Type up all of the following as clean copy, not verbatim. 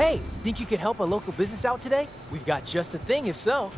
Hey, think you could help a local business out today? We've got just the thing if so.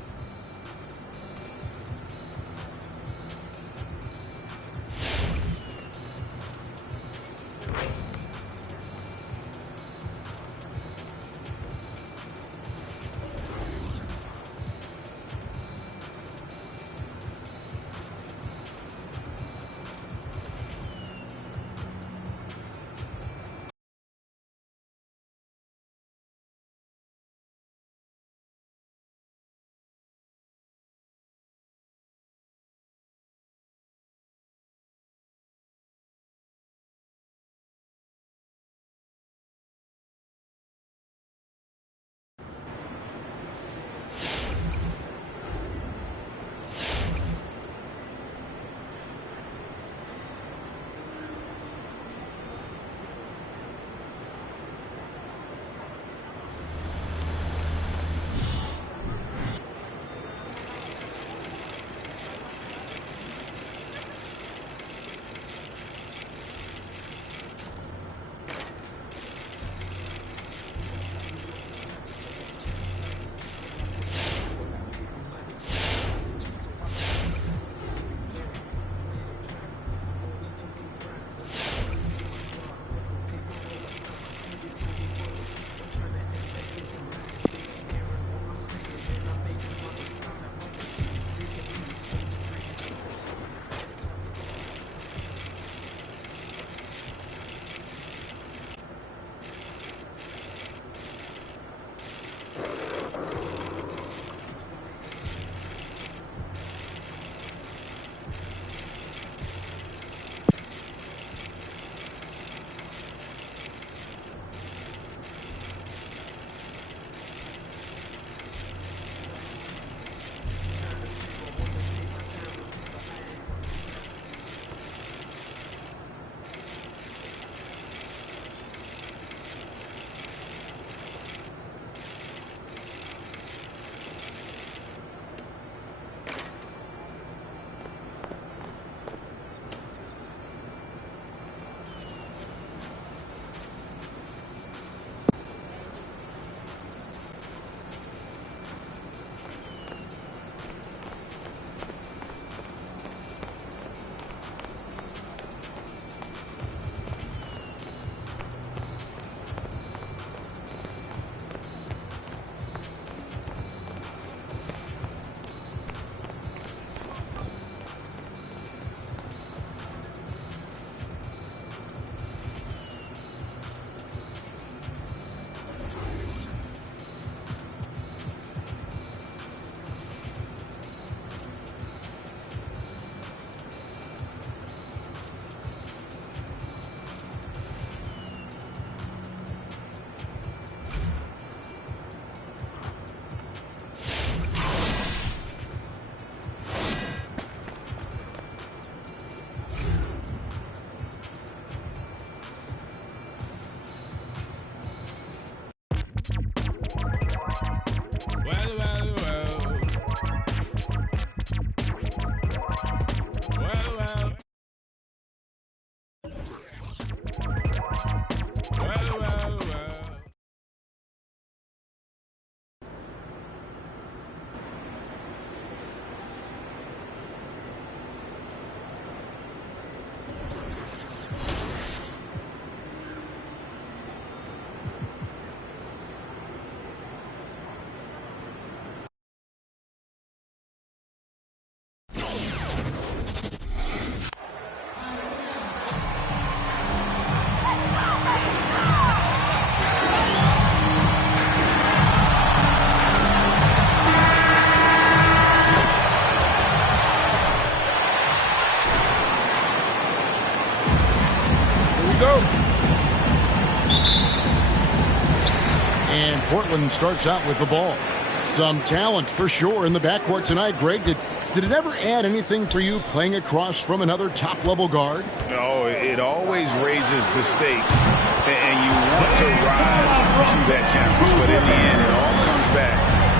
And Portland starts out with the ball. Some talent for sure in the backcourt tonight. Greg, did it ever add anything for you playing across from another top-level guard? No, it always raises the stakes, and you want to rise to that challenge. But in the end, it all comes back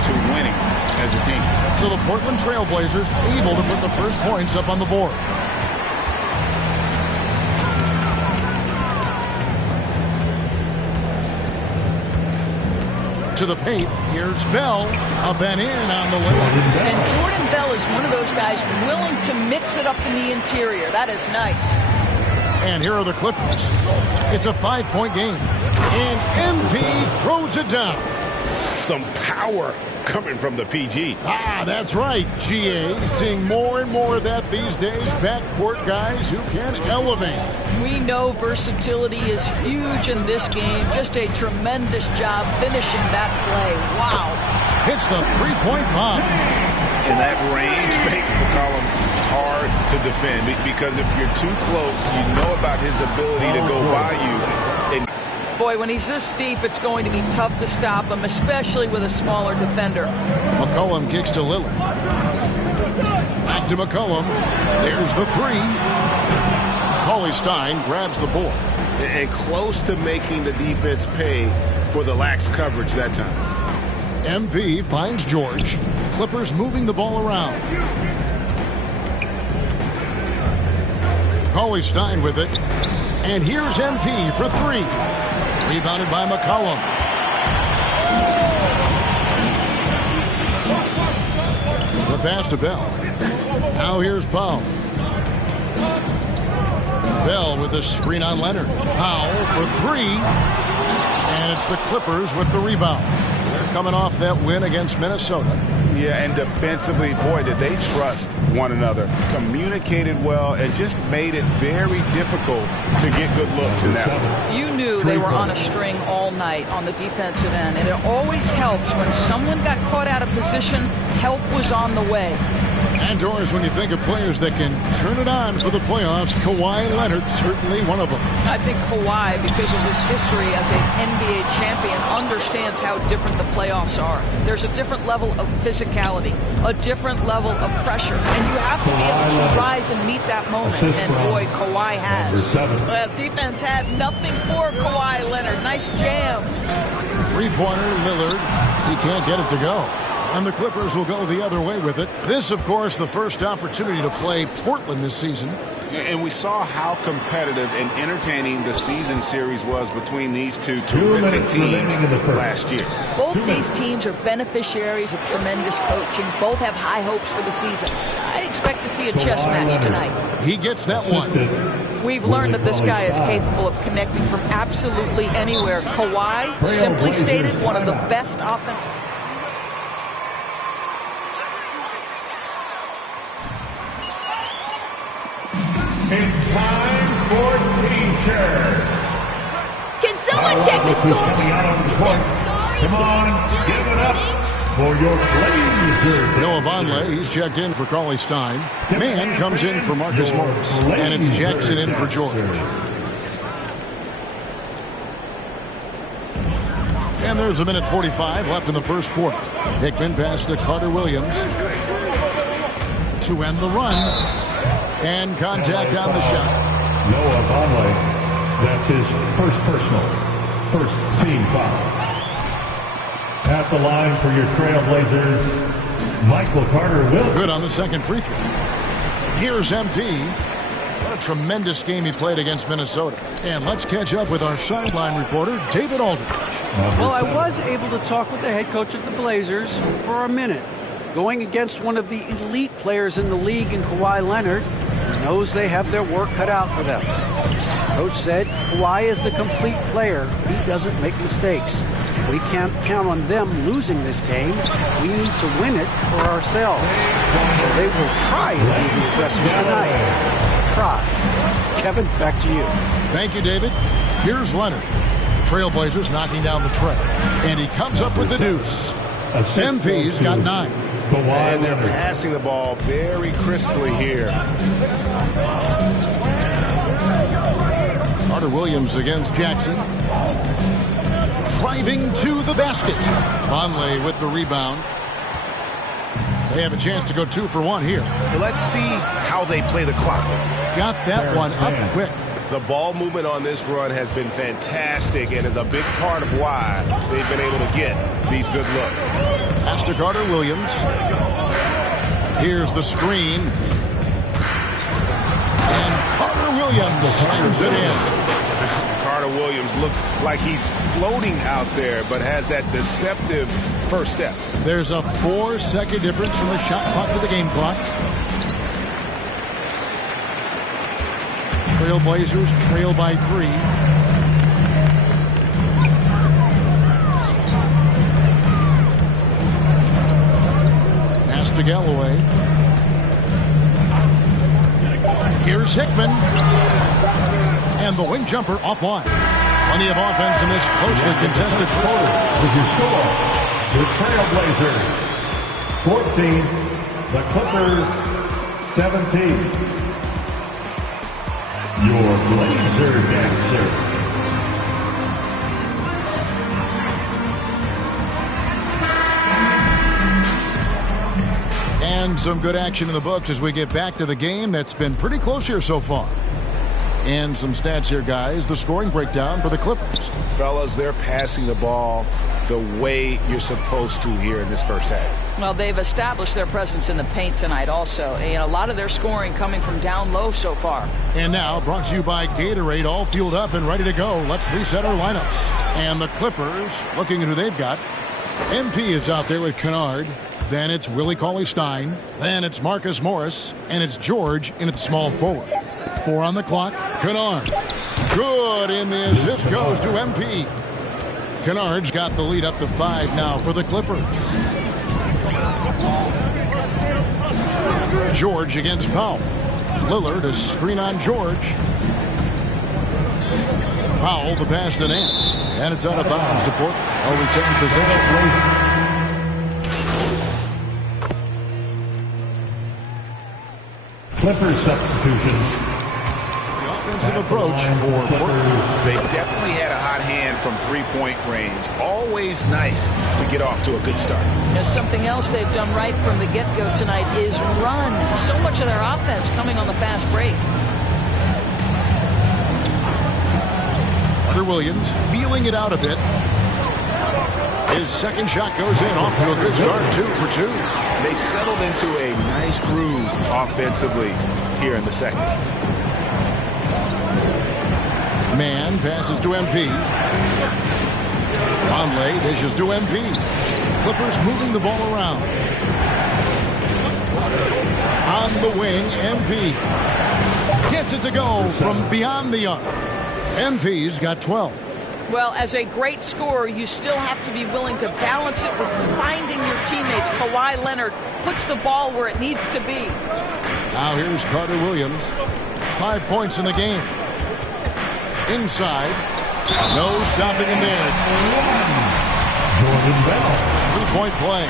to winning as a team. So the Portland Trail Blazers able to put the first points up on the board. to the paint. Here's Bell. Up and in on the layup. And Jordan Bell is one of those guys willing to mix it up in the interior. That is nice. And here are the Clippers. It's a 5-point game. And MP throws it down. Some power coming from the PG. That's right, GA. Seeing more and more of that these days. Backcourt guys who can elevate. We know versatility is huge in this game. Just a tremendous job finishing that play. Wow. Hits the three-point bomb. And that range makes McCollum hard to defend because if you're too close, you know about his ability to go by you. And boy, when he's this deep, it's going to be tough to stop him, especially with a smaller defender. McCollum kicks to Lillard. Back to McCollum. There's the three. Cauley-Stein grabs the board. And close to making the defense pay for the lax coverage that time. MP finds George. Clippers moving the ball around. Cauley-Stein with it. And here's MP for three. Rebounded by McCollum. The pass to Bell. Now here's Powell. Bell with the screen on Leonard. Powell for three. And it's the Clippers with the rebound. They're coming off that win against Minnesota. Yeah, and defensively, boy, did they trust one another. Communicated well and just made it very difficult to get good looks in that one. You knew they were on a string all night on the defensive end, and it always helps when someone got caught out of position, help was on the way. And Doris, when you think of players that can turn it on for the playoffs, Kawhi Leonard certainly one of them. I think Kawhi, because of his history as an NBA champion, understands how different the playoffs are. There's a different level of physicality, a different level of pressure, and you have to be able to rise and meet that moment. And boy, Kawhi has. Well, defense had nothing for Kawhi Leonard. Nice jams. Three-pointer, Lillard. He can't get it to go. And the Clippers will go the other way with it. This, of course, the first opportunity to play Portland this season. And we saw how competitive and entertaining the season series was between these two terrific teams last year. Both these teams are beneficiaries of tremendous coaching. Both have high hopes for the season. I expect to see a chess match tonight. He gets that one. We've learned that this guy is capable of connecting from absolutely anywhere. Kawhi, simply stated, one of the best offensive. It's time for T-shirts. Can someone check the score? Come on, give it up for your Blazers. Noah Vonleh, he's checked in for Cauley-Stein. Mann comes in for Marcus Morris. And it's Jackson in for George. And there's a minute 45 left in the first quarter. Hickman pass to Carter Williams to end the run. And contact on the shot. Noah Vonleh, that's his first personal, first team foul. At the line for your Trailblazers, Michael Carter Williams. Good on the second free throw. Here's MP. What a tremendous game he played against Minnesota. And let's catch up with our sideline reporter, David Aldridge. Well, I was able to talk with the head coach of the Blazers for a minute. Going against one of the elite players in the league in Kawhi Leonard, he knows they have their work cut out for them. Coach said Kawhi is the complete player. He doesn't make mistakes. We can't count on them losing this game. We need to win it for ourselves. So they will try to be the aggressors tonight. Try. Kevin, back to you. Thank you, David. Here's Leonard. Trailblazers knocking down the tray. And he comes up with the deuce. MP's got 9. And they're passing the ball very crisply here. Carter Williams against Jackson. Driving to the basket. Vonleh with the rebound. They have a chance to go 2 for 1 here. Let's see how they play the clock. Got that one up quick. The ball movement on this run has been fantastic and is a big part of why they've been able to get these good looks. Pass to Carter Williams. Here's the screen. And Carter Williams slams it in. Carter Williams looks like he's floating out there, but has that deceptive first step. There's a 4-second difference from the shot clock to the game clock. Trailblazers trail by 3. Pass to Galloway. Here's Hickman. And the wing jumper offline. Plenty of offense in this closely contested quarter. With your score, the Trailblazers 14, the Clippers 17. Your Blazer dancer. And some good action in the books as we get back to the game that's been pretty close here so far. And some stats here, guys. The scoring breakdown for the Clippers. Fellas, they're passing the ball the way you're supposed to here in this first half. Well, they've established their presence in the paint tonight also. And a lot of their scoring coming from down low so far. And now, brought to you by Gatorade, all fueled up and ready to go. Let's reset our lineups. And the Clippers, looking at who they've got. MP is out there with Kennard. Then it's Willie Cauley-Stein. Then it's Marcus Morris. And it's George in at small forward. 4 on the clock. Kennard. Good, and the assist goes to MP. Kennard's got the lead up to 5 now for the Clippers. George against Powell. Lillard a screen on George. Powell the pass to Nance. And it's out of bounds to Portland. I'll retain possession. Clippers substitutions. Offensive approach for Portland. They definitely had a hot hand from three-point range. Always nice to get off to a good start. There's something else they've done right from the get-go tonight is run. So much of their offense coming on the fast break. Carter Williams feeling it out a bit. His second shot goes in, off to a good start, 2 for 2. They've settled into a nice groove offensively here in the second. Man passes to MP. Conley dishes to MP. Clippers moving the ball around. On the wing, MP. Gets it to go from beyond the arc. MP's got 12. Well, as a great scorer, you still have to be willing to balance it with finding your teammates. Kawhi Leonard puts the ball where it needs to be. Now here's Carter Williams. 5 points in the game. Inside. No stopping him there. Jordan Bell. 3-point play.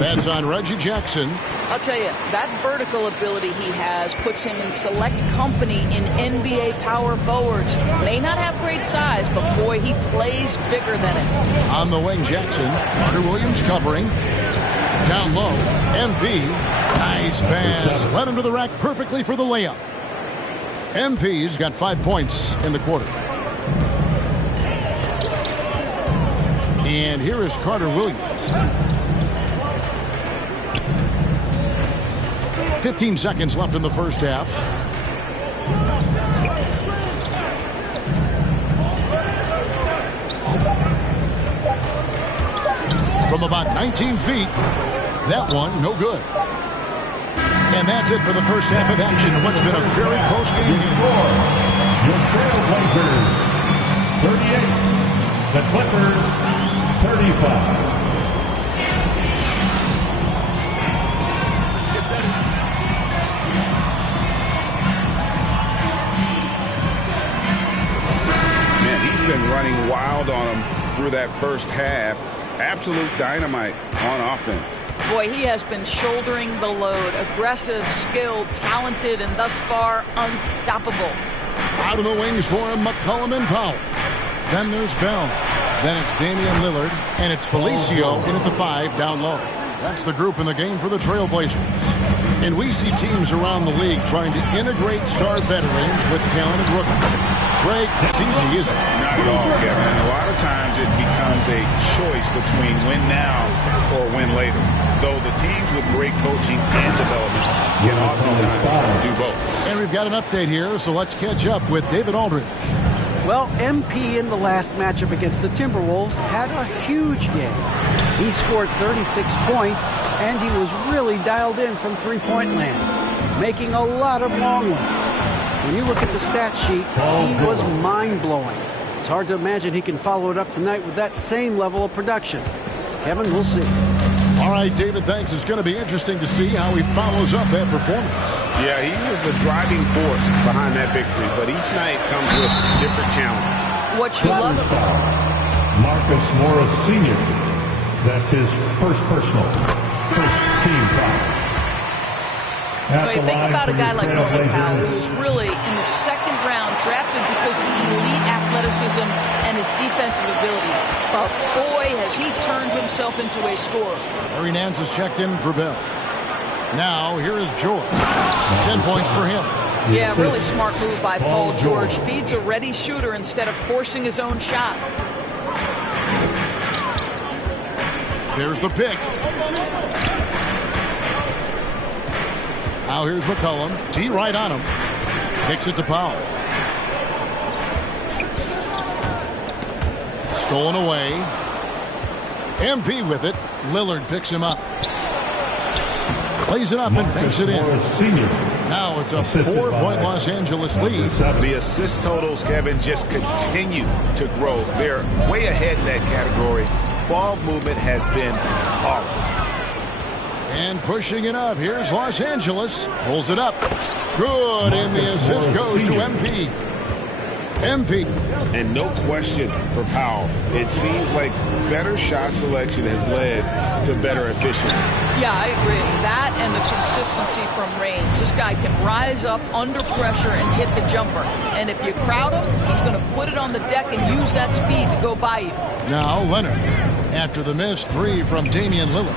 That's on Reggie Jackson. I'll tell you, that vertical ability he has puts him in select company in NBA power forwards. May not have great size, but boy, he plays bigger than it. On the wing, Jackson. Carter Williams covering. Down low. MP. Nice pass. Led him to the rack perfectly for the layup. MP's got 5 points in the quarter. And here is Carter Williams. 15 seconds left in the first half. From about 19 feet, that one no good. And that's it for the first half of action in what's been a very close game. Your Trailblazers 38, the Clippers 35. Been running wild on him through that first half. Absolute dynamite on offense. Boy, he has been shouldering the load. Aggressive, skilled, talented, and thus far unstoppable. Out of the wings for him, McCollum and Powell. Then there's Bell. Then it's Damian Lillard. And it's Felicio in at the 5 down low. That's the group in the game for the Trailblazers. And we see teams around the league trying to integrate star veterans with talented rookies. Greg, it's easy, isn't it? Not at all, Kevin. And a lot of times it becomes a choice between win now or win later. Though the teams with great coaching and development can oftentimes do both. And we've got an update here, so let's catch up with David Aldridge. Well, MP in the last matchup against the Timberwolves had a huge game. He scored 36 points, and he was really dialed in from three-point land, making a lot of long ones. When you look at the stat sheet, he was mind-blowing. It's hard to imagine he can follow it up tonight with that same level of production. Kevin, we'll see. All right, David, thanks. It's going to be interesting to see how he follows up that performance. Yeah, he was the driving force behind that victory, but each night comes with a different challenge. What you love about Marcus Morris Sr. That's his first personal, first team foul. So you think about a guy like Norman Powell, who was really in the second round drafted because of elite athleticism and his defensive ability. But boy, has he turned himself into a scorer. Larry Nance has checked in for Bell. Now, here is George. 10 points for him. Yeah, really smart move by Paul George. Feeds a ready shooter instead of forcing his own shot. There's the pick. Now here's McCollum. T right on him. Kicks it to Powell. Stolen away. MP with it. Lillard picks him up. Plays it up and banks it in. Now it's a 4-point Los Angeles lead. The assist totals, Kevin, just continue to grow. They're way ahead in that category. Ball movement has been flawless. And pushing it up. Here's Los Angeles. Pulls it up. Good. And the assist goes to MP. MP. And no question for Powell. It seems like better shot selection has led to better efficiency. Yeah, I agree. That and the consistency from range. This guy can rise up under pressure and hit the jumper. And if you crowd him, he's going to put it on the deck and use that speed to go by you. Now Leonard. After the missed three from Damian Lillard.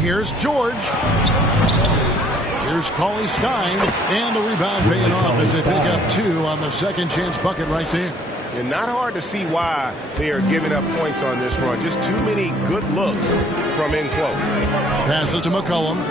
Here's George. Here's Cauley Stein. And the rebound paying off as they pick up two on the second chance bucket right there. And not hard to see why they are giving up points on this run. Just too many good looks from in close. Passes to McCollum.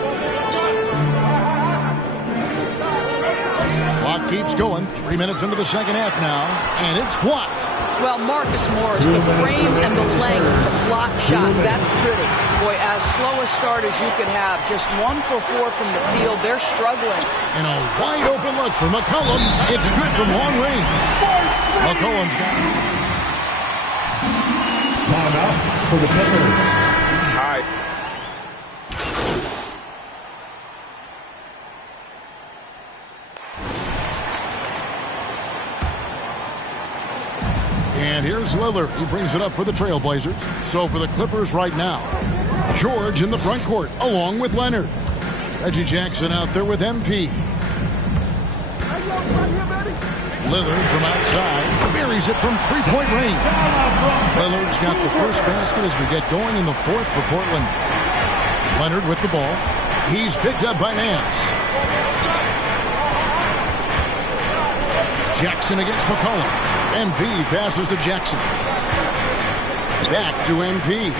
Clock keeps going. 3 minutes into the second half now. And it's blocked. Well, Marcus Morris, the frame and the length to block shots, that's pretty. Boy, as slow a start as you could have. Just 1 for 4 from the field. They're struggling. And a wide open look for McCollum. It's good from long range. McCollum's got it. Timeout for the Clippers. High. And here's Lillard. He brings it up for the Trailblazers. So for the Clippers right now, George in the front court along with Leonard. Reggie Jackson out there with MP. Lillard from outside buries it from three-point range. Lillard's got the first basket as we get going in the fourth for Portland. Leonard with the ball. He's picked up by Nance. Jackson against McCollum. MP passes to Jackson. Back to MP.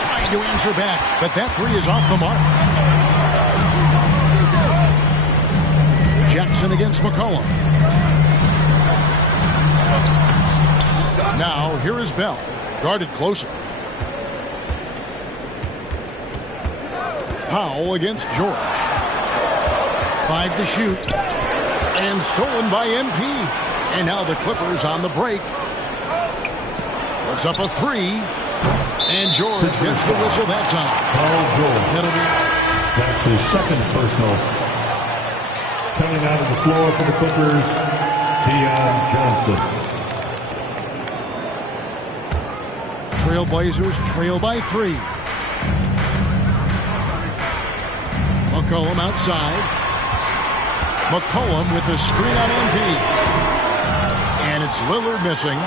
Trying to answer back, but that three is off the mark. Jackson against McCollum. Now, here is Bell. Guarded closer. Powell against George. 5 to shoot. And stolen by MP. And now the Clippers on the break. Puts up a three. And George gets the whistle that time. Paul George. That'll be... That's his second personal. Coming out of the floor for the Clippers, Deion Johnson. Trailblazers trail by 3. McCollum outside. McCollum with the screen on MP. And it's Lillard missing.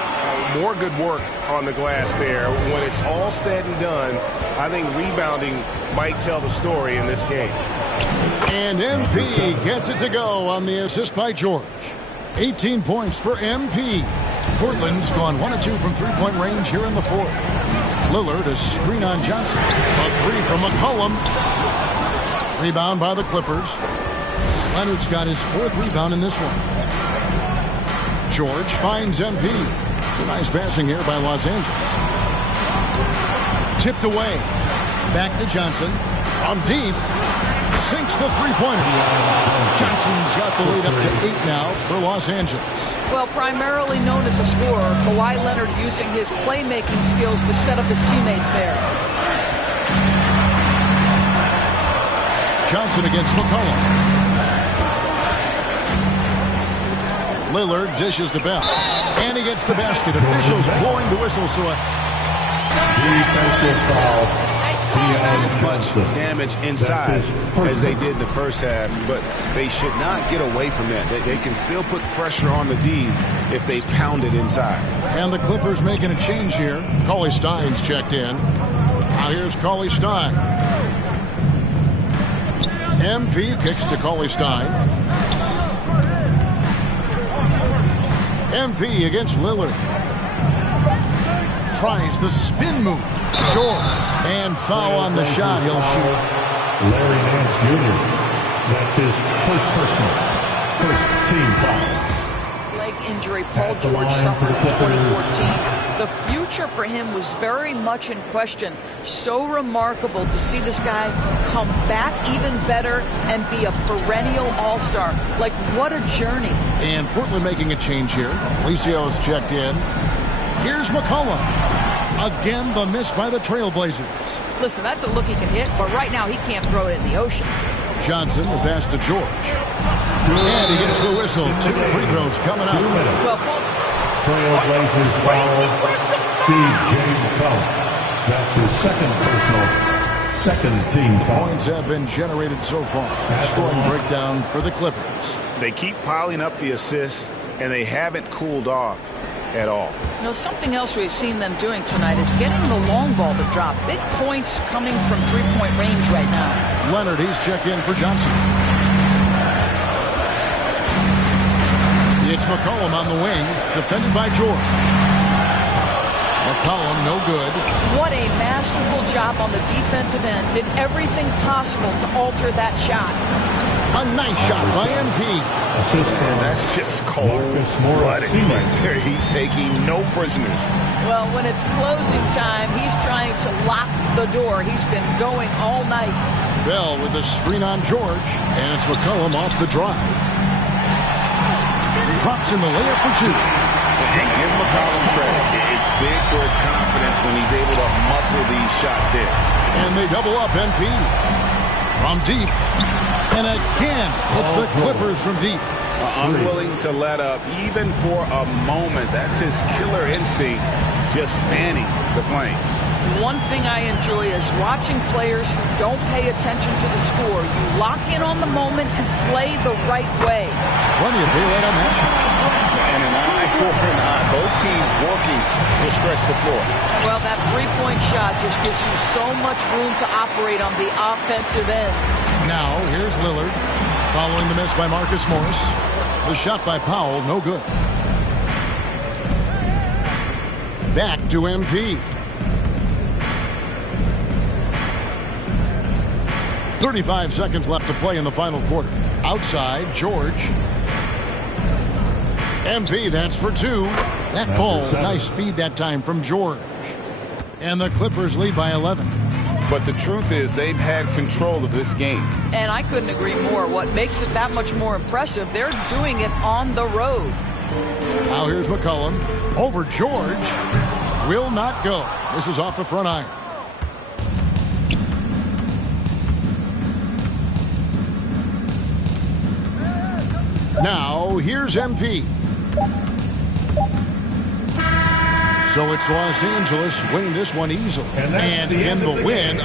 More good work on the glass there. When it's all said and done, I think rebounding might tell the story in this game. And MP gets it to go on the assist by George. 18 points for MP. Portland's gone 1 of 2 from three-point range here in the fourth. Lillard a screen on Johnson. A three from McCollum. Rebound by the Clippers. Leonard's got his 4th rebound in this one. George finds MP. Nice passing here by Los Angeles. Tipped away. Back to Johnson. From deep. Sinks the three-pointer. Johnson's got the lead up to 8 now for Los Angeles. Well, primarily known as a scorer, Kawhi Leonard using his playmaking skills to set up his teammates there. Johnson against McCollum. Lillard dishes to Bell. And he gets the basket. Officials blowing the whistle, so a defensive foul. As much damage inside as they did in the first half, but they should not get away from that. They can still put pressure on the D if they pound it inside. And the Clippers making a change here. Cauley Stein's checked in. Now here's Cauley Stein. MP kicks to Cauley Stein. MP against Lillard. Tries the spin move. George. And foul on the shot. He'll shoot. Larry Nance Jr. That's his first personal. First team foul. Leg injury Paul George suffered in 2014. The future for him was very much in question. So remarkable to see this guy come back even better and be a perennial all-star. Like, what a journey. And Portland making a change here. Alicia's checked in. Here's McCollum. Again, the miss by the Trailblazers. Listen, that's a look he can hit, but right now he can't throw it in the ocean. Johnson, the pass to George. And he gets the whistle. 2 free throws coming up. Well, Paul... Trailblazers foul. C.J. McCollum. That's his second team foul. Points have been generated so far. Scoring breakdown for the Clippers. They keep piling up the assists, and they haven't cooled off at all. Now, something else we've seen them doing tonight is getting the long ball to drop. Big points coming from three-point range right now. Leonard, he's checked in for Johnson. It's McCollum on the wing, defended by George. McCollum, no good. What a masterful job on the defensive end. Did everything possible to alter that shot. A nice shot by MP. And that's just cold-blooded right there. He's taking no prisoners. Well, when it's closing time, he's trying to lock the door. He's been going all night. Bell with the screen on George, and it's McCollum off the drive. Drops in the layup for 2. And give McCollum credit. It's big for his confidence when he's able to muscle these shots in. And they double up MP. From deep. And again, it's the Clippers from deep. Unwilling to let up even for a moment. That's his killer instinct, just fanning the flames. One thing I enjoy is watching players who don't pay attention to the score. You lock in on the moment and play the right way. Plenty of daylight on that shot. And an eye for an eye. Both teams working to stretch the floor. Well, that three-point shot just gives you so much room to operate on the offensive end. Now, here's Lillard, following the miss by Marcus Morris. The shot by Powell, no good. Back to MP. 35 seconds left to play in the final quarter. Outside, George. MP, that's for 2. That ball, nice feed that time from George. And the Clippers lead by 11. But the truth is they've had control of this game. And I couldn't agree more. What makes it that much more impressive, they're doing it on the road. Now here's McCollum. Over George. Will not go. This is off the front iron. Now here's MP. So it's Los Angeles winning this one easily. And in the win,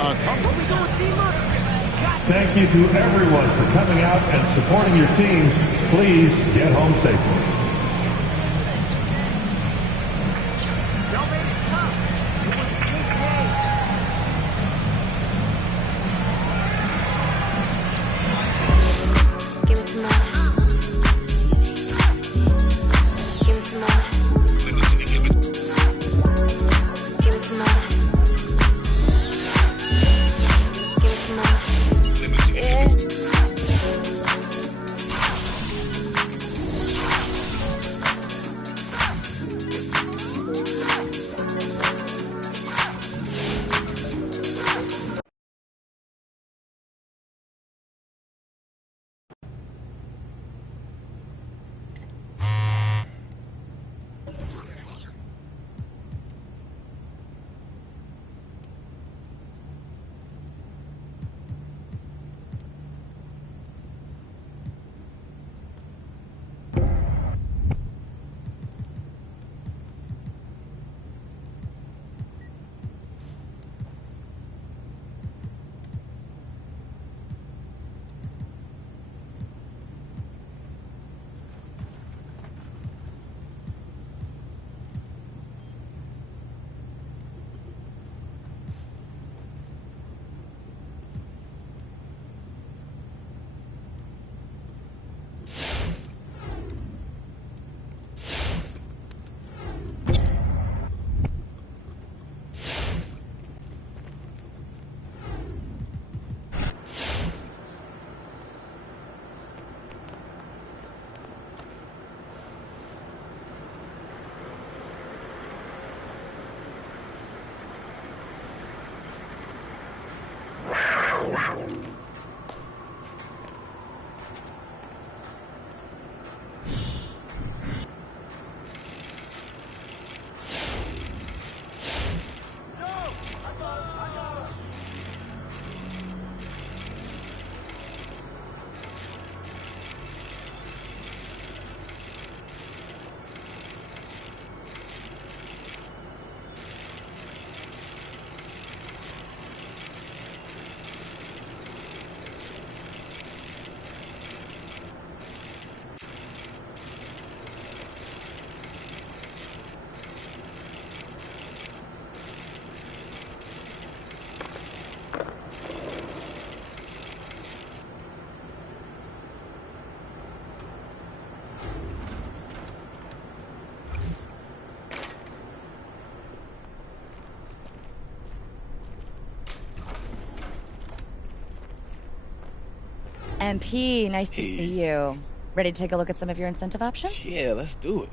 Thank you to everyone for coming out and supporting your teams. Please get home safely. MP, nice to see you. Ready to take a look at some of your incentive options? Yeah, let's do it.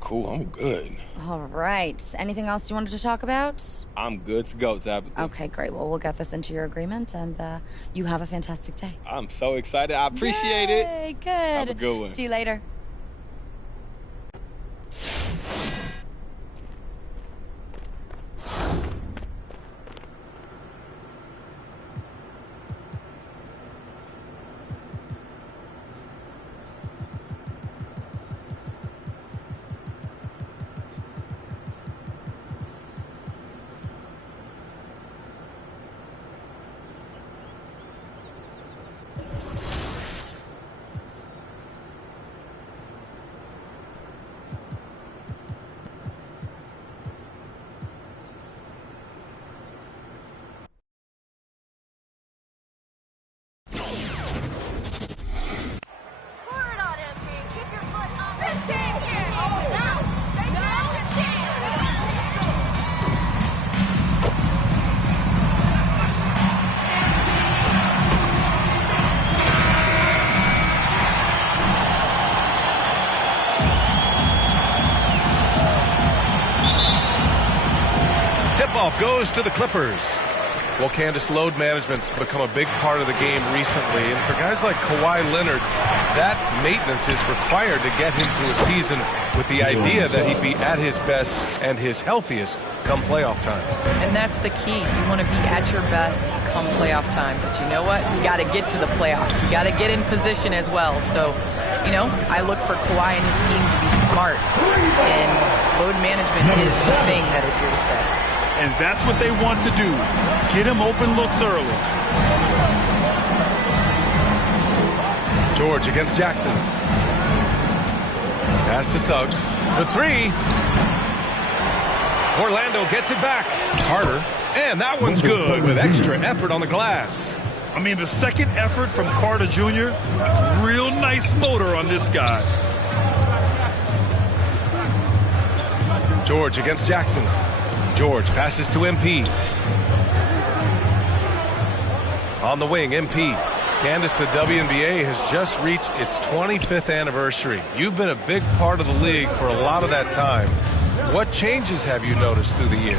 Cool, I'm good. All right. Anything else you wanted to talk about? I'm good to go, Tabitha. Okay, great. Well, we'll get this into your agreement, and you have a fantastic day. I'm so excited. I appreciate it. Good. Have a good one. See you later. Tip-off goes to the Clippers. Well, Candace, load management's become a big part of the game recently, and for guys like Kawhi Leonard, that maintenance is required to get him through a season with the idea that he'd be at his best and his healthiest come playoff time. And that's the key. You want to be at your best come playoff time. But you know what? You got to get to the playoffs. You got to get in position as well. So, you know, I look for Kawhi and his team to be smart. And load management is the thing that is here to stay. And that's what they want to do. Get him open looks early. George against Jackson. Pass to Suggs for three. Orlando gets it back. Carter. And that one's good with extra effort on the glass. I mean, the second effort from Carter Jr., real nice motor on this guy. George against Jackson. George passes to MP. On the wing, MP. Candace, the WNBA has just reached its 25th anniversary. You've been a big part of the league for a lot of that time. What changes have you noticed through the years?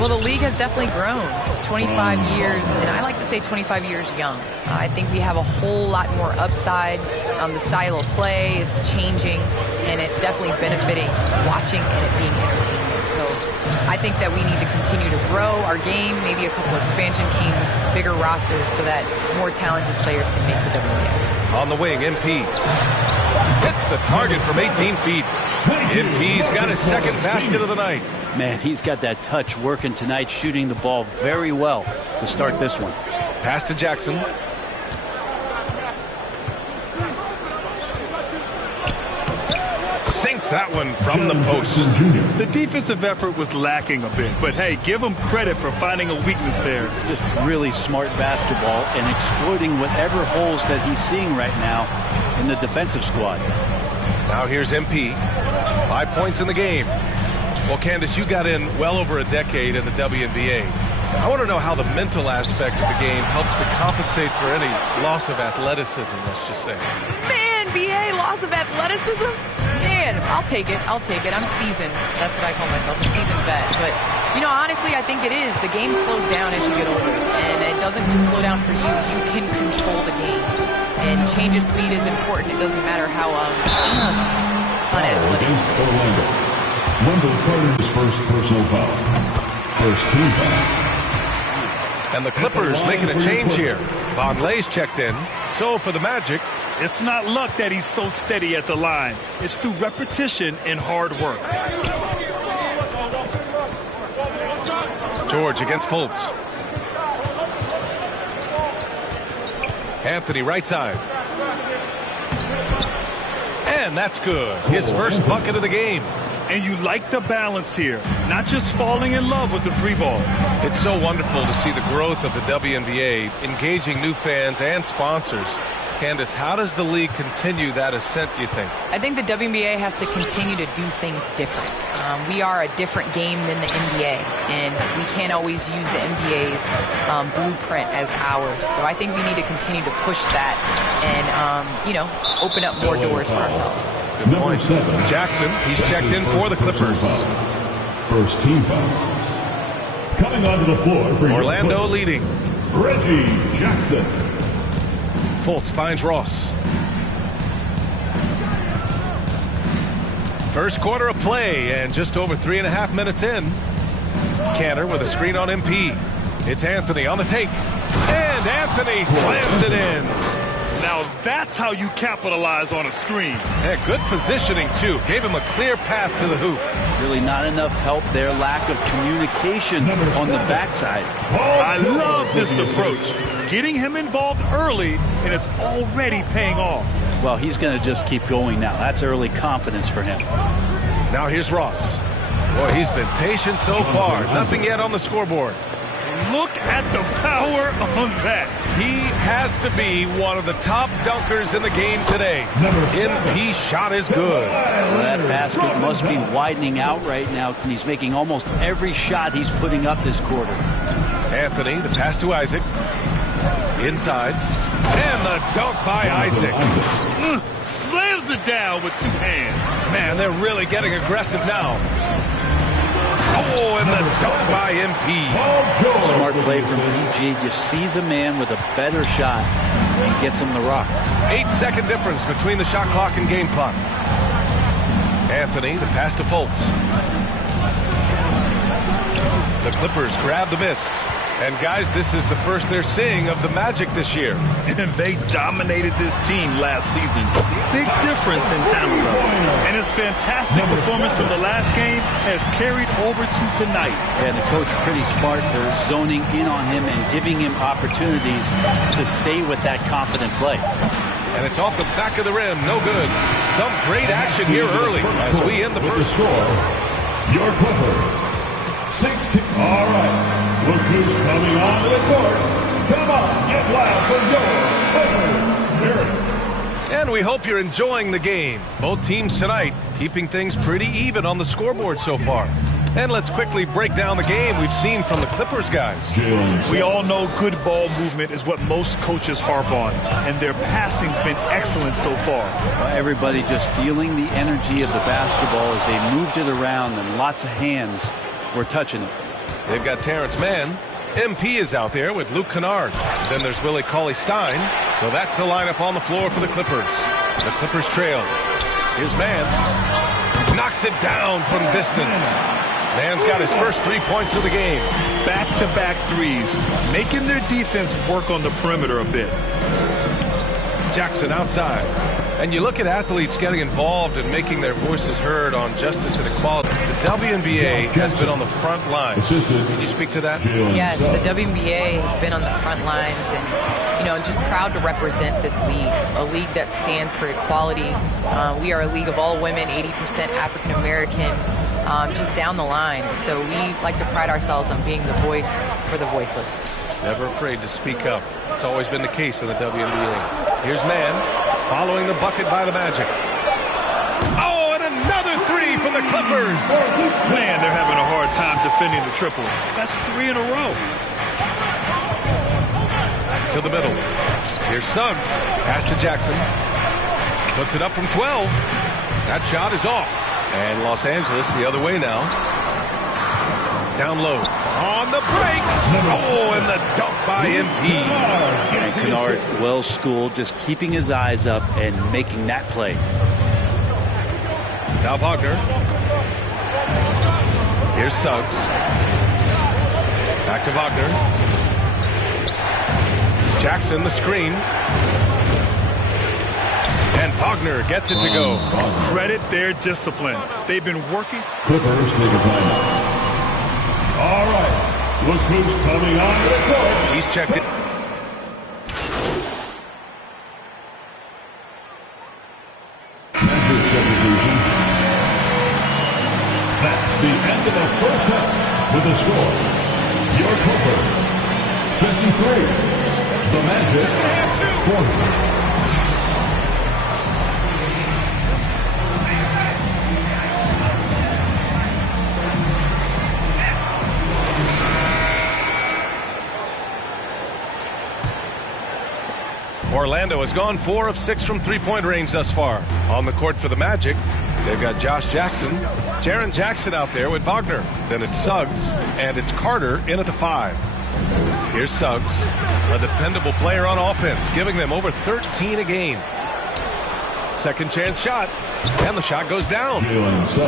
Well, the league has definitely grown. It's 25 years, and I like to say 25 years young. I think we have a whole lot more upside. The style of play is changing, and it's definitely benefiting watching and it being entertaining. So I think that we need to continue to grow our game, maybe a couple expansion teams, bigger rosters, so that more talented players can make the WNBA. On the wing, MP. Hits the target from 18 feet. MP's got his second basket of the night. Man, he's got that touch working tonight, shooting the ball very well to start this one. Pass to Jackson. Sinks that one from the post. The defensive effort was lacking a bit, but hey, give him credit for finding a weakness there. Just really smart basketball and exploiting whatever holes that he's seeing right now in the defensive squad. Now here's MP. 5 points in the game. Well, Candace, you got in well over a decade in the WNBA. I want to know how the mental aspect of the game helps to compensate for any loss of athleticism, let's just say. Man, BA, loss of athleticism? Man, I'll take it. I'm seasoned. That's what I call myself, a seasoned vet. But, you know, honestly, I think it is. The game slows down as you get older. And it doesn't just slow down for you. You can control the game. And change of speed is important. It doesn't matter how unathletic. Against Orlando. Wendell Carter's first personal foul. First team foul. And the Clippers making a change here. Vonleh's checked in. So for the Magic, it's not luck that he's so steady at the line. It's through repetition and hard work. George against Fultz. Anthony right side. And that's good. His first bucket of the game. And you like the balance here, not just falling in love with the three ball. It's so wonderful to see the growth of the WNBA, engaging new fans and sponsors. Candace, how does the league continue that ascent, you think? I think the WNBA has to continue to do things different. We are a different game than the NBA, and we can't always use the NBA's blueprint as ours. So I think we need to continue to push that and, open up more doors for ourselves. Good point. Jackson, he's checked in for the Clippers. First team foul. Coming onto the floor for Orlando leading. Reggie Jackson. Fultz finds Ross. First quarter of play, and just over 3.5 minutes in. Cantor with a screen on MP. It's Anthony on the take. And Anthony slams it in. Now that's how you capitalize on a screen. Yeah, good positioning, too. Gave him a clear path to the hoop. Really not enough help there. Lack of communication on the backside. I love this approach. Getting him involved early, and it's already paying off. Well, he's going to just keep going now. That's early confidence for him. Now here's Ross. Boy, he's been patient so far. Nothing yet on the scoreboard. Look at the power on that. He has to be one of the top dunkers in the game today. MP's shot is good. Well, that basket must be widening out right now, and he's making almost every shot he's putting up this quarter. Anthony, the pass to Isaac. Inside. And the dunk by Isaac. Slams it down with two hands. Man, they're really getting aggressive now. Oh, and the dunk by MP. Smart play from PG. Just sees a man with a better shot and gets him the rock. 8-second difference between the shot clock and game clock. Anthony, the pass to Fultz. The Clippers grab the miss. And guys, this is the first they're seeing of the Magic this year. And they dominated this team last season. Big difference in talent level. And his fantastic performance from the last game has carried over to tonight. And the coach pretty smart for zoning in on him and giving him opportunities to stay with that confident play. And it's off the back of the rim. No good. Some great action here early as we end the first. Your Clippers. 16. All right. Look who's coming onto the court. Come on, get loud for your Clippers. And we hope you're enjoying the game. Both teams tonight keeping things pretty even on the scoreboard so far. And let's quickly break down the game we've seen from the Clippers guys. We all know good ball movement is what most coaches harp on, and their passing's been excellent so far. Everybody just feeling the energy of the basketball as they moved it around, and lots of hands were touching it. They've got Terrence Mann. MP is out there with Luke Kennard. Then there's Willie Cauley-Stein. So that's the lineup on the floor for the Clippers. The Clippers trail. Here's Mann. Knocks it down from distance. Mann's got his first 3 points of the game. Back-to-back threes, making their defense work on the perimeter a bit. Jackson outside. And you look at athletes getting involved and making their voices heard on justice and equality. The WNBA has been on the front lines. Can you speak to that? Yes, the WNBA has been on the front lines and, just proud to represent this league, a league that stands for equality. We are a league of all women, 80% African American, just down the line. And so we like to pride ourselves on being the voice for the voiceless. Never afraid to speak up. It's always been the case in the WNBA. Here's Mann, following the bucket by the Magic. Oh, and another three for the Clippers. Man, they're having a hard time defending the triple. That's 3 in a row. To the middle. Here's Suggs. Pass to Jackson. Puts it up from 12. That shot is off. And Los Angeles the other way now. Down low. On the break. Oh, and the dunk by MP. And Kennard, well schooled, just keeping his eyes up and making that play. Now Wagner. Here's Suggs. Back to Wagner. Jackson, the screen. And Wagner gets it to go. Credit their discipline. They've been working. Clippers take a timeout. All right. Look who's coming on the court. He's checked it. That's the end of the first half with the score. Your Clippers 53. The Magic 40. Orlando has gone 4 of 6 from three-point range thus far. On the court for the Magic, they've got Josh Jackson, Jaren Jackson out there with Wagner. Then it's Suggs, and it's Carter in at the 5. Here's Suggs, a dependable player on offense, giving them over 13 a game. Second chance shot, and the shot goes down.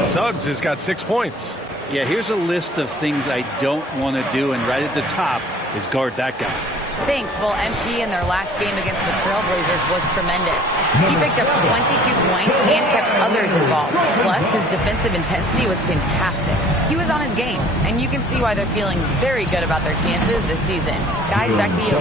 Suggs has got 6 points. Yeah, here's a list of things I don't want to do, and right at the top is guard that guy. Thanks. Well, MP in their last game against the Trailblazers was tremendous. He picked up 22 points and kept others involved. Plus, his defensive intensity was fantastic. He was on his game, and you can see why they're feeling very good about their chances this season. Guys, back to you.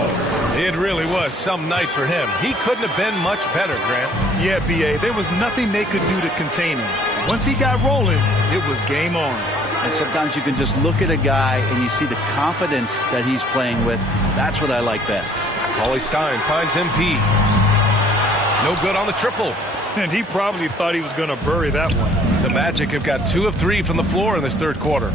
It really was some night for him. He couldn't have been much better, Grant. Yeah, B.A., there was nothing they could do to contain him. Once he got rolling, it was game on. And sometimes you can just look at a guy and you see the confidence that he's playing with. That's what I like best. Paulie Stein finds MP. No good on the triple. And he probably thought he was going to bury that one. The Magic have got 2 of 3 from the floor in this third quarter.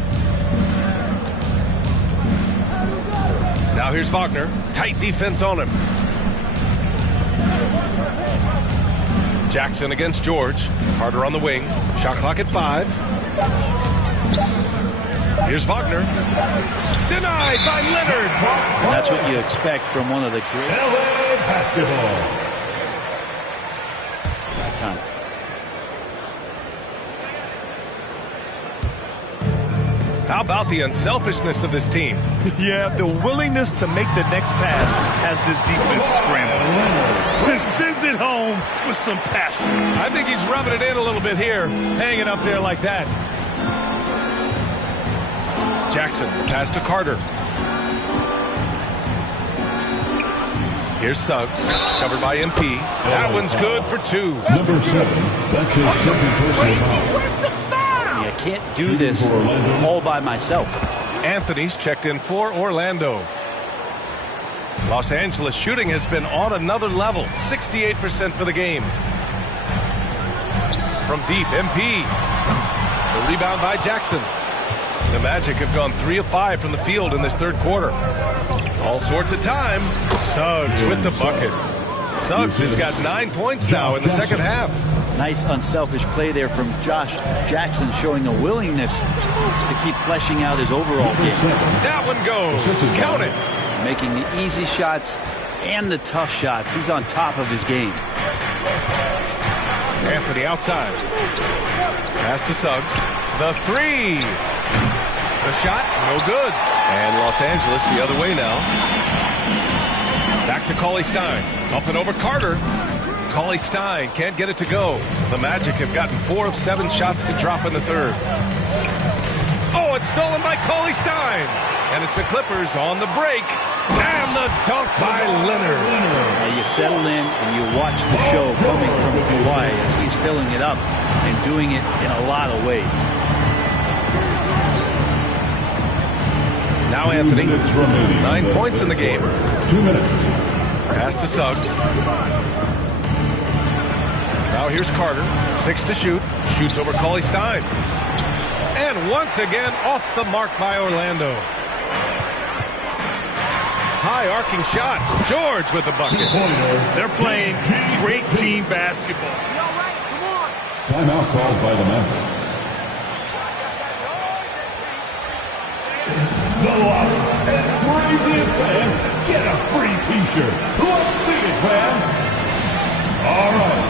Now here's Wagner. Tight defense on him. Jackson against George. Carter on the wing. Shot clock at 5. Here's Wagner. Denied by Leonard. And that's what you expect from one of the great LA basketball. That time. How about the unselfishness of this team? Yeah, the willingness to make the next pass has this defense scrambling. And sends it home with some passion. I think he's rubbing it in a little bit here, hanging up there like that. Jackson, pass to Carter. Here's Suggs, covered by MP. That one's good for 2. Number 7, that's his second personal foul. I can't do this all by myself. Anthony's checked in for Orlando. Los Angeles shooting has been on another level, 68% for the game. From deep, MP. The rebound by Jackson. The Magic have gone 3 of 5 from the field in this third quarter. All sorts of time. Suggs with the bucket. Suggs has got 9 points now in the second half. Nice unselfish play there from Josh Jackson, showing a willingness to keep fleshing out his overall game. That one goes. Count it. Making the easy shots and the tough shots. He's on top of his game. Anthony outside. Pass to Suggs. The 3. The shot, no good. And Los Angeles the other way now. Back to Paulie Stein. Up and over Carter. Paulie Stein can't get it to go. The Magic have gotten 4 of 7 shots to drop in the third. Oh, it's stolen by Paulie Stein. And it's the Clippers on the break. And the dunk by Leonard. Now you settle in and you watch the show coming from Kawhi as he's filling it up and doing it in a lot of ways. Now Anthony, 9 points in the game. 2 minutes. Pass to Suggs. Now here's Carter, 6 to shoot. Shoots over Paulie Stein. And once again, off the mark by Orlando. High arcing shot. George with the bucket. They're playing great team basketball. Timeout called by the Mavericks. The loudest and craziest fans get a free T-shirt. Let's see it, fans. All right.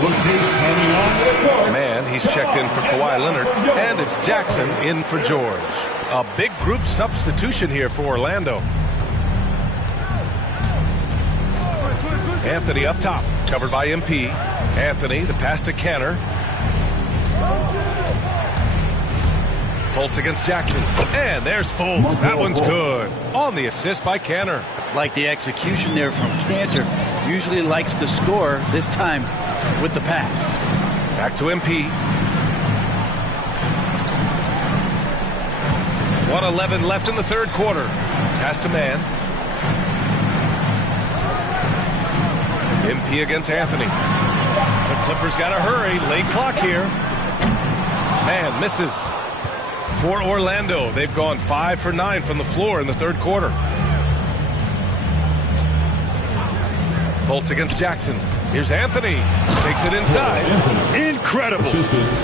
Look who's coming on the court. Man, he's checked in for Kawhi Leonard, and it's Jackson in for George. A big group substitution here for Orlando. Anthony up top, covered by MP. Anthony, the pass to Canner. Fultz against Jackson. And there's Fultz. That one's good. On the assist by Canner. Like the execution there from Cantor. Usually likes to score, this time with the pass. Back to MP. 1:11 left in the third quarter. Pass to Man. MP against Anthony. The Clippers got to hurry. Late clock here. Man misses. For Orlando, they've gone 5 for 9 from the floor in the third quarter. Colts against Jackson. Here's Anthony. Takes it inside. Incredible.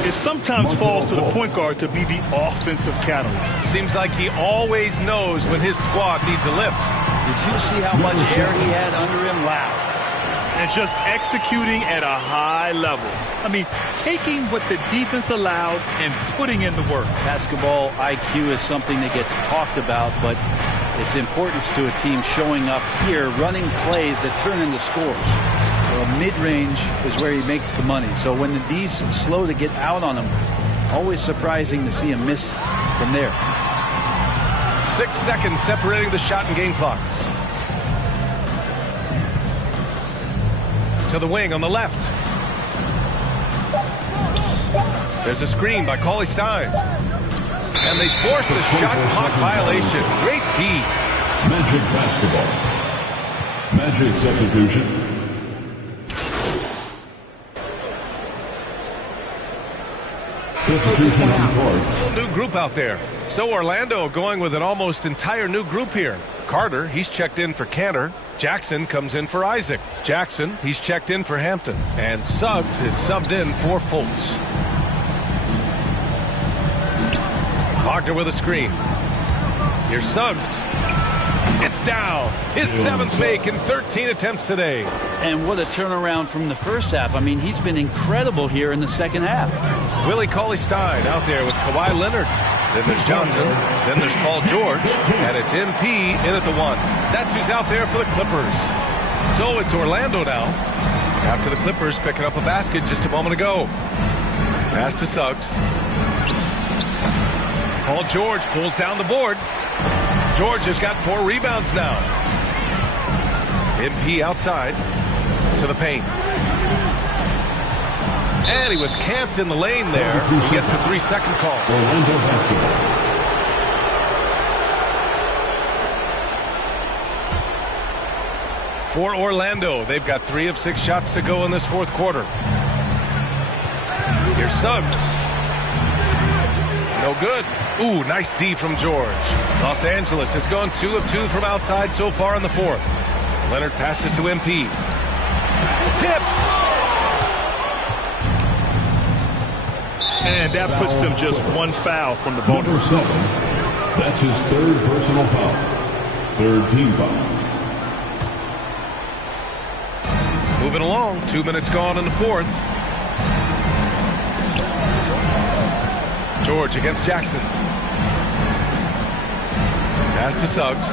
It sometimes falls to the point guard to be the offensive catalyst. Seems like he always knows when his squad needs a lift. Did you see how much air he had under him? Wow. And just executing at a high level. I mean, taking what the defense allows and putting in the work. Basketball IQ is something that gets talked about, but its importance to a team showing up here, running plays that turn into scores. Well, mid-range is where he makes the money. So when the D's slow to get out on him, always surprising to see him miss from there. 6 seconds separating the shot and game clocks. To the wing on the left. There's a screen by Cauley Stein. And they force the shot clock violation. Great D. Magic basketball. Magic substitution. Substitution on the court. New group out there. So Orlando going with an almost entire new group here. Carter, he's checked in for Cantor. Jackson comes in for Isaac. Jackson, he's checked in for Hampton. And Suggs is subbed in for Fultz. Wagner with a screen. Here's Suggs. It's down. His 7th make in 13 attempts today. And what a turnaround from the first half. I mean, he's been incredible here in the second half. Willie Cauley-Stein out there with Kawhi Leonard. Then there's Johnson. Then there's Paul George. And it's MP in at the 1. That's who's out there for the Clippers. So it's Orlando now. After the Clippers picking up a basket just a moment ago. Pass to Suggs. Paul George pulls down the board. George has got 4 rebounds now. MP outside to the paint. And he was camped in the lane there. He gets a 3-second call. Orlando basketball. For Orlando, they've got 3 of 6 shots to go in this fourth quarter. Here's Suggs. No good. Ooh, nice D from George. Los Angeles has gone 2 of 2 from outside so far in the fourth. Leonard passes to MP. Tipped. And that puts them just 1 foul from the bonus. Number 7. That's his 3rd personal foul. 3rd team foul. Moving along. 2 minutes gone in the fourth. George against Jackson. Pass to Suggs.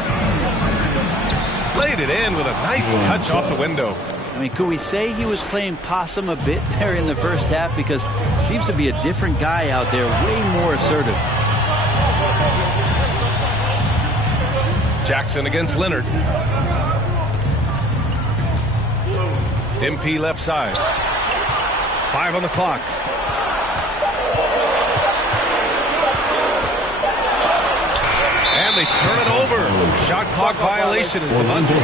Played it in with a nice touch off the window. I mean, could we say he was playing possum a bit there in the first half? Because he seems to be a different guy out there, way more assertive. Jackson against Leonard. MP left side. 5 on the clock. And they turn it over. Shot clock violation is the buzzer.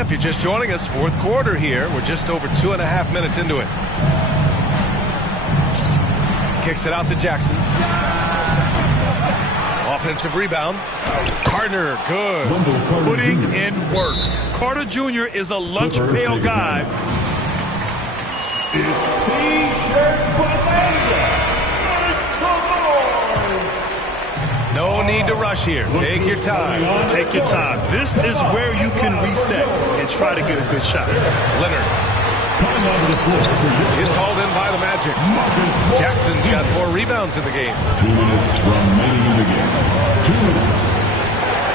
If you're just joining us, fourth quarter here. We're just over 2.5 minutes into it. Kicks it out to Jackson. Offensive rebound. Carter, good. Putting in work. Carter Jr. is a lunch pail guy. It's T-shirt bonanza. No need to rush here. Take your time. Take your time. This is where you can reset and try to get a good shot. Leonard. It's hauled in by the Magic. Jackson's got 4 rebounds in the game. 2 minutes remaining in the game. 2 minutes.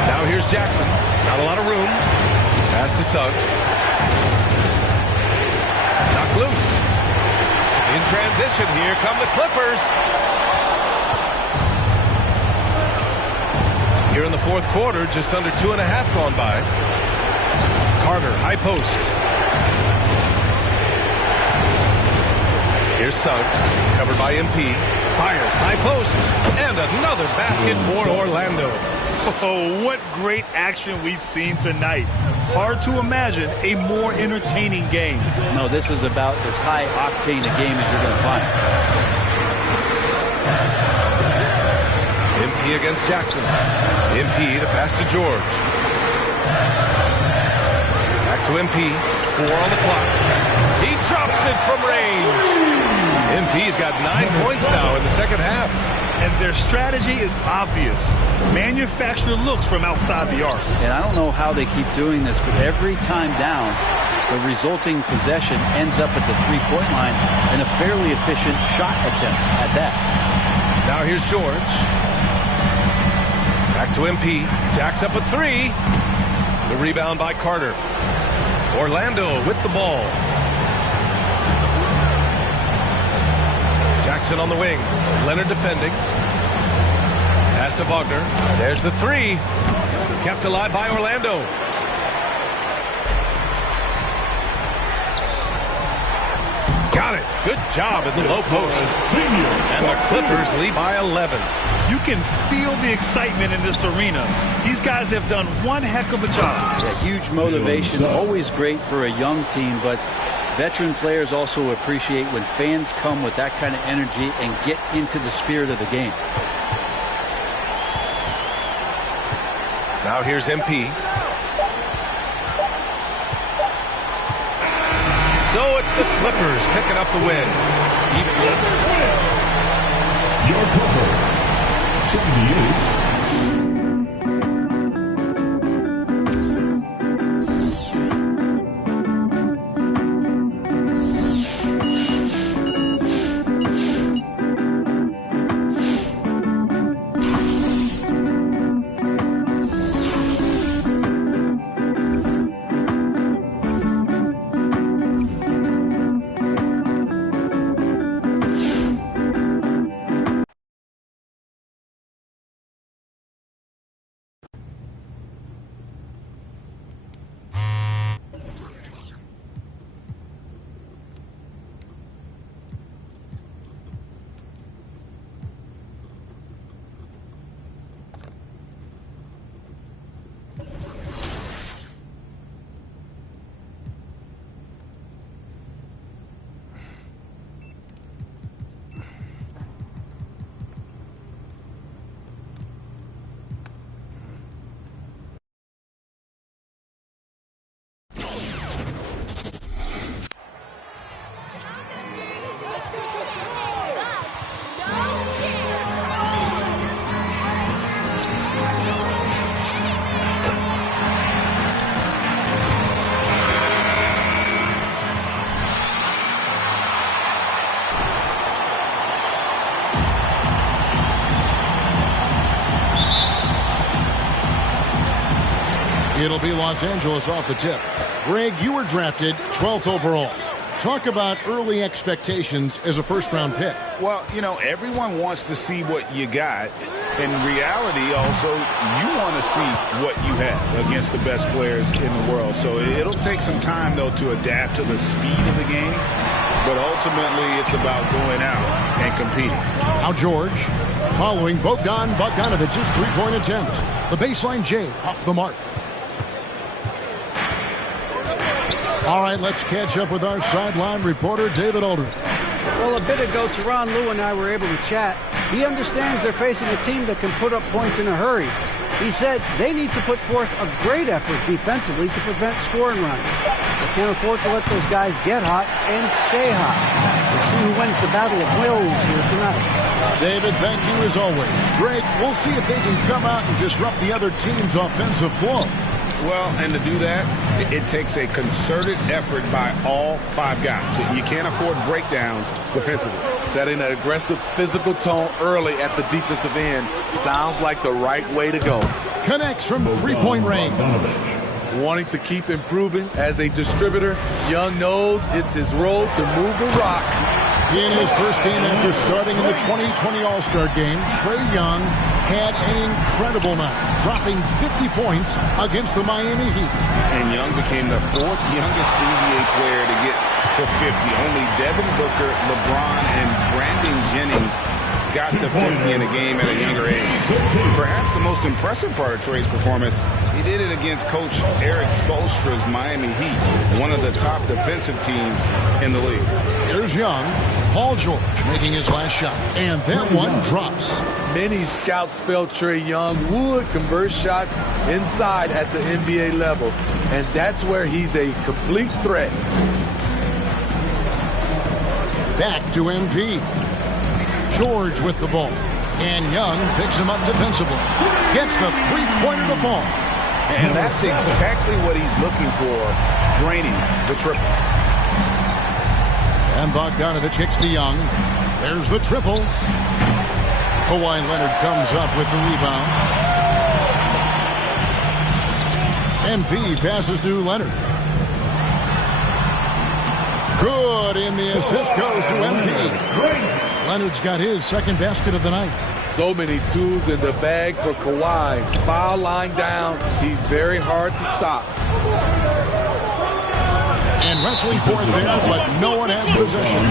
Now here's Jackson. Not a lot of room. Pass to Suggs. Knocked loose. In transition, here come the Clippers. Here in the fourth quarter, just under 2.5 gone by. Carter, high post. Here's Suggs, covered by MP. Fires, high post, and another basket for Orlando. Oh, what great action we've seen tonight. Hard to imagine a more entertaining game. No, this is about as high octane a game as you're going to find. MP against Jackson. MP to pass to George. Back to MP. 4 on the clock. He drops it from range. MP's got 9 points now in the second half. And their strategy is obvious. Manufacture looks from outside the arc. And I don't know how they keep doing this, but every time down, the resulting possession ends up at the three-point line and a fairly efficient shot attempt at that. Now here's George. Back to MP. Jacks up a 3. The rebound by Carter. Orlando with the ball. Jackson on the wing. Leonard defending. Pass to Wagner. There's the 3. Kept alive by Orlando. Got it. Good job in the low post. And the Clippers lead by 11. You can feel the excitement in this arena. These guys have done one heck of a job. Yeah, huge motivation. Always great for a young team, but veteran players also appreciate when fans come with that kind of energy and get into the spirit of the game. Now here's MP. So it's the Clippers picking up the win. Your Clippers, 78. It'll be Los Angeles off the tip. Greg, you were drafted 12th overall. Talk about early expectations as a first-round pick. Well, you know, everyone wants to see what you got. In reality, also, you want to see what you have against the best players in the world. So it'll take some time, though, to adapt to the speed of the game. But ultimately, it's about going out and competing. Now George, following Bogdan Bogdanovic's three-point attempt. The baseline J off the mark. All right, let's catch up with our sideline reporter, David Aldridge. Well, a bit ago, Teron Lue and I were able to chat. He understands they're facing a team that can put up points in a hurry. He said they need to put forth a great effort defensively to prevent scoring runs. They can't afford to let those guys get hot and stay hot. We'll see who wins the battle of wills here tonight. David, thank you as always. Greg, we'll see if they can come out and disrupt the other team's offensive flow. Well, and to do that, it takes a concerted effort by all 5 guys. You can't afford breakdowns defensively. Setting an aggressive physical tone early at the defensive end sounds like the right way to go. Connects from three-point range. Wanting to keep improving as a distributor, Young knows it's his role to move the rock. In his first game after starting in the 2020 All-Star Game, Trae Young had an incredible night, dropping 50 points against the Miami Heat. And Young became the 4th youngest NBA player to get to 50. Only Devin Booker, LeBron, and Brandon Jennings got to 50 in a game at a younger age. Perhaps the most impressive part of Trae's performance He did it against Coach Eric Spoelstra's Miami Heat, one of the top defensive teams in the league. Here's Young. Paul George making his last shot. And that one drops. Many scouts felt Trae Young would convert shots inside at the NBA level. And that's where he's a complete threat. Back to MP. George with the ball. And Young picks him up defensively. Gets the three-pointer to fall. And that's exactly what he's looking for, draining the triple. And Bogdanovich hits to Young. There's the triple. Kawhi Leonard comes up with the rebound. MP passes to Leonard. Good, and the assist goes to MP. Leonard's got his second basket of the night. So many tools in the bag for Kawhi. Foul line down. He's very hard to stop. And wrestling for it there, but no one has possession.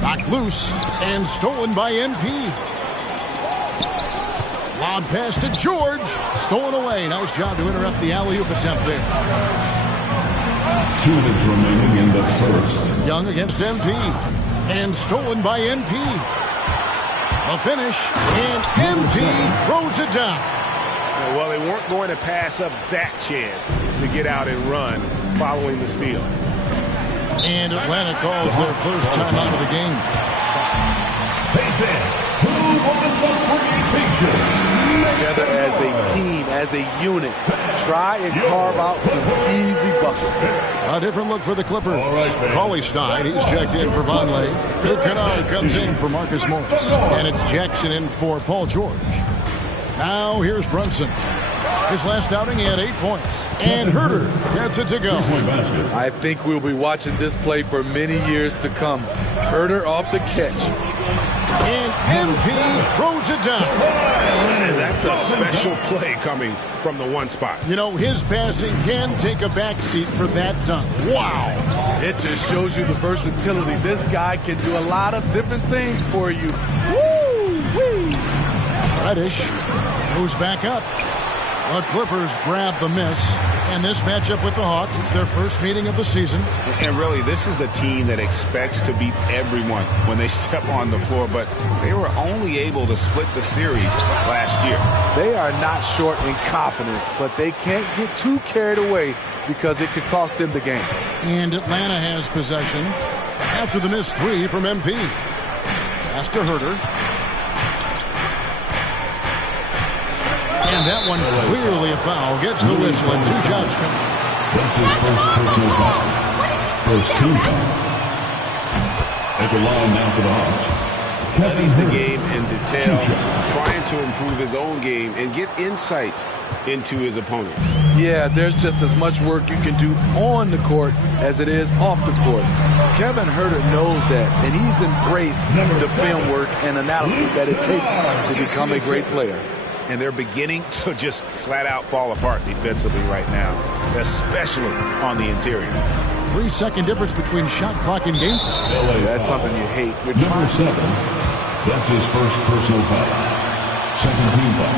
Knocked loose and stolen by MP. Lob pass to George. Stolen away. Nice job to interrupt the alley-oop attempt there. 2 minutes remaining in the first. Young against MP. And stolen by MP. A finish. And MP throws it down. Well, they weren't going to pass up that chance to get out and run following the steal. And Atlanta calls their first time out of the game. Who wants the presentation? Together as a team, as a unit, try and carve out some easy buckets. A different look for the Clippers. Cauley Stein, he's checked in for Vonleh. Luke Kennard comes in for Marcus Morris. And it's Jackson in for Paul George. Now here's Brunson. His last outing, he had 8 points. And Herter gets it to go. I think we'll be watching this play for many years to come. Herter off the catch. And MP throws it down. And that's a special play coming from the one spot. You know, his passing can take a backseat for that dunk. Wow. It just shows you the versatility. This guy can do a lot of different things for you. Woo-wee. Reddish moves back up. The Clippers grab the miss. And this matchup with the Hawks, it's their first meeting of the season. And really, this is a team that expects to beat everyone when they step on the floor, but they were only able to split the series last year. They are not short in confidence, but they can't get too carried away because it could cost them the game. And Atlanta has possession after the missed 3 from MP. Pass to Herter. And that one clearly a foul. Gets the whistle and 2 shots coming. That's his first personal foul. First team foul. At the line now for the Hawks. Studies the game in detail, trying to improve his own game and get insights into his opponents. Yeah, there's just as much work you can do on the court as it is off the court. Kevin Herter knows that, and he's embraced the film work and analysis that it takes to become a great player. And they're beginning to just flat out fall apart defensively right now, especially on the interior. 3-second difference between shot clock and game clock. That's something you hate. Number 7. That's his first personal foul. Second team foul.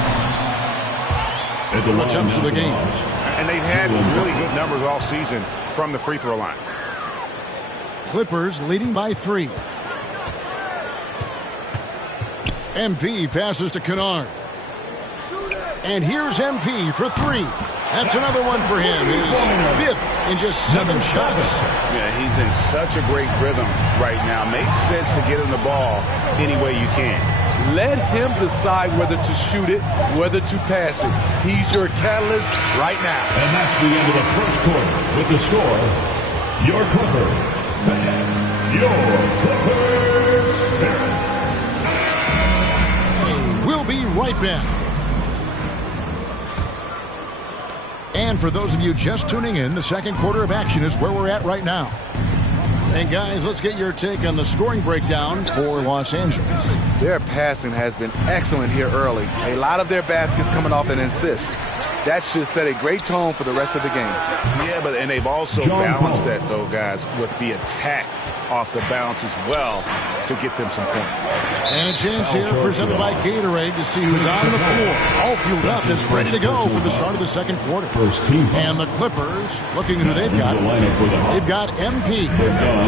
At the line jumps to the game. And they've had really good numbers all season from the free throw line. Clippers leading by 3. MP passes to Kennard. And here's MP for 3. That's another one for him. His 5th in just 7 shots. Yeah, he's in such a great rhythm right now. Makes sense to get him the ball any way you can. Let him decide whether to shoot it, whether to pass it. He's your catalyst right now. And that's the end of the first quarter. With the score, your Clippers. Your Clippers. We'll be right back. And for those of you just tuning in, the second quarter of action is where we're at right now. And guys, let's get your take on the scoring breakdown for Los Angeles. Their passing has been excellent here early. A lot of their baskets coming off an assist. That should set a great tone for the rest of the game. Yeah, and they've also balanced that, though, guys, with the attack off the bounce as well to get them some points. And a chance here presented by Gatorade to see who's on the floor. All fueled up and ready to go for the start of the second quarter. And the Clippers, looking at who they've got. They've got MP.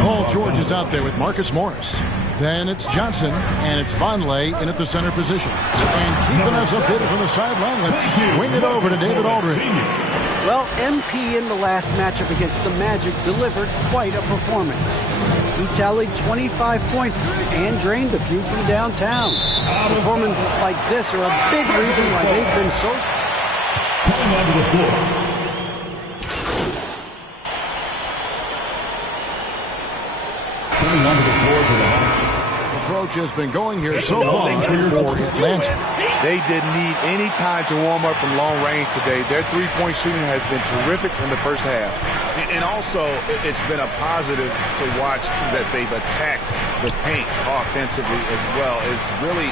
Paul George is out there with Marcus Morris. Then it's Johnson, and it's Vonleh in at the center position. And keeping us updated from the sideline, let's swing it over to David Aldridge. Well, MP in the last matchup against the Magic delivered quite a performance. He tallied 25 points and drained a few from downtown. Performances like this are a big reason why they've been so... Coming onto the floor. Coming onto the floor for the Hawks. Approach has been going here so far for Atlanta. They didn't need any time to warm up from long range today. Their three-point shooting has been terrific in the first half. And also, it's been a positive to watch that they've attacked the paint offensively as well. It's really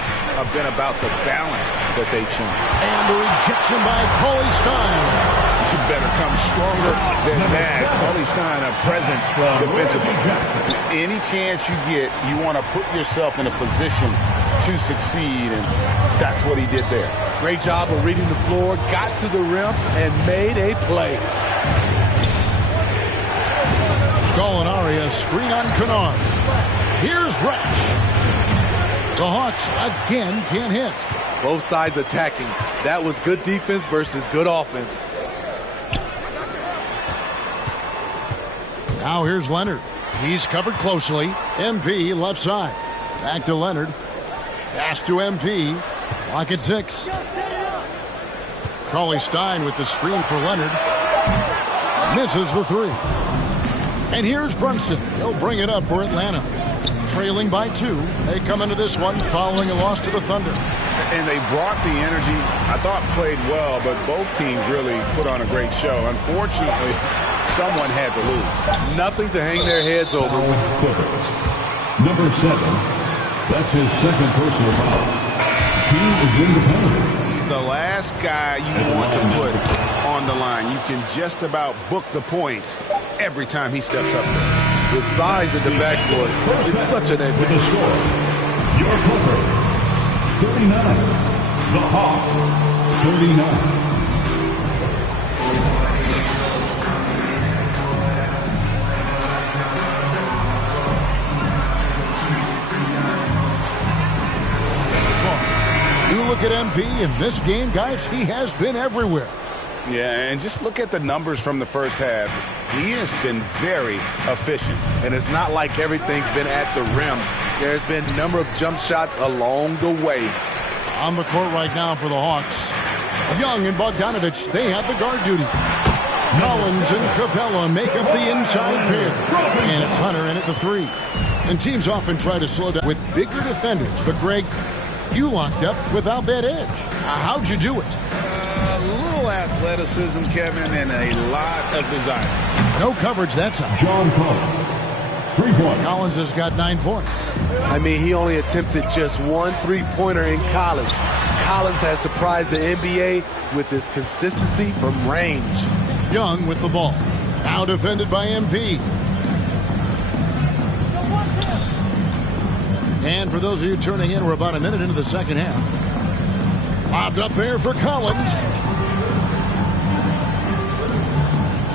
been about the balance that they've shown. And the rejection by Cauley Stein. You better come stronger than that. Cauley Stein, a presence defensively. Any chance you get, you want to put yourself in a position to succeed, and that's what he did there. Great job of reading the floor, got to the rim, and made a play. Gallinari, a screen on Kennard. Here's Resch. The Hawks again can't hit. Both sides attacking. That was good defense versus good offense. Now here's Leonard. He's covered closely. MP left side. Back to Leonard. Pass to MP. Clock at 6. Cauley Stein with the screen for Leonard. Misses the 3. And here's Brunson. He'll bring it up for Atlanta. Trailing by 2. They come into this one following a loss to the Thunder. And they brought the energy. I thought played well, but both teams really put on a great show. Unfortunately, someone had to lose. Nothing to hang their heads over. Number 7. That's his second personal foul. Team is in the penalty. He's the last guy you want to put on the line. You can just about book the points every time he steps up there. With size at the backcourt, it's such an advantage. With the score, your Clippers, 39. The Hawks, 39. You look at MP in this game, guys, he has been everywhere. Yeah, and just look at the numbers from the first half. He has been very efficient. And it's not like everything's been at the rim. There's been a number of jump shots along the way. On the court right now for the Hawks. Young and Bogdanovich, they have the guard duty. Collins and Capella make up the inside pair. And it's Hunter in at the 3. And teams often try to slow down with bigger defenders. But, Greg, you locked up without that edge. How'd you do it? A little athleticism, Kevin, and a lot of desire. No coverage that time. John Collins, 3 points. Collins has got 9 points. I mean, he only attempted just 1 3-pointer in college. Collins has surprised the NBA with his consistency from range. Young with the ball. Now defended by MP. And for those of you turning in, we're about a minute into the second half. Lobbed up there for Collins.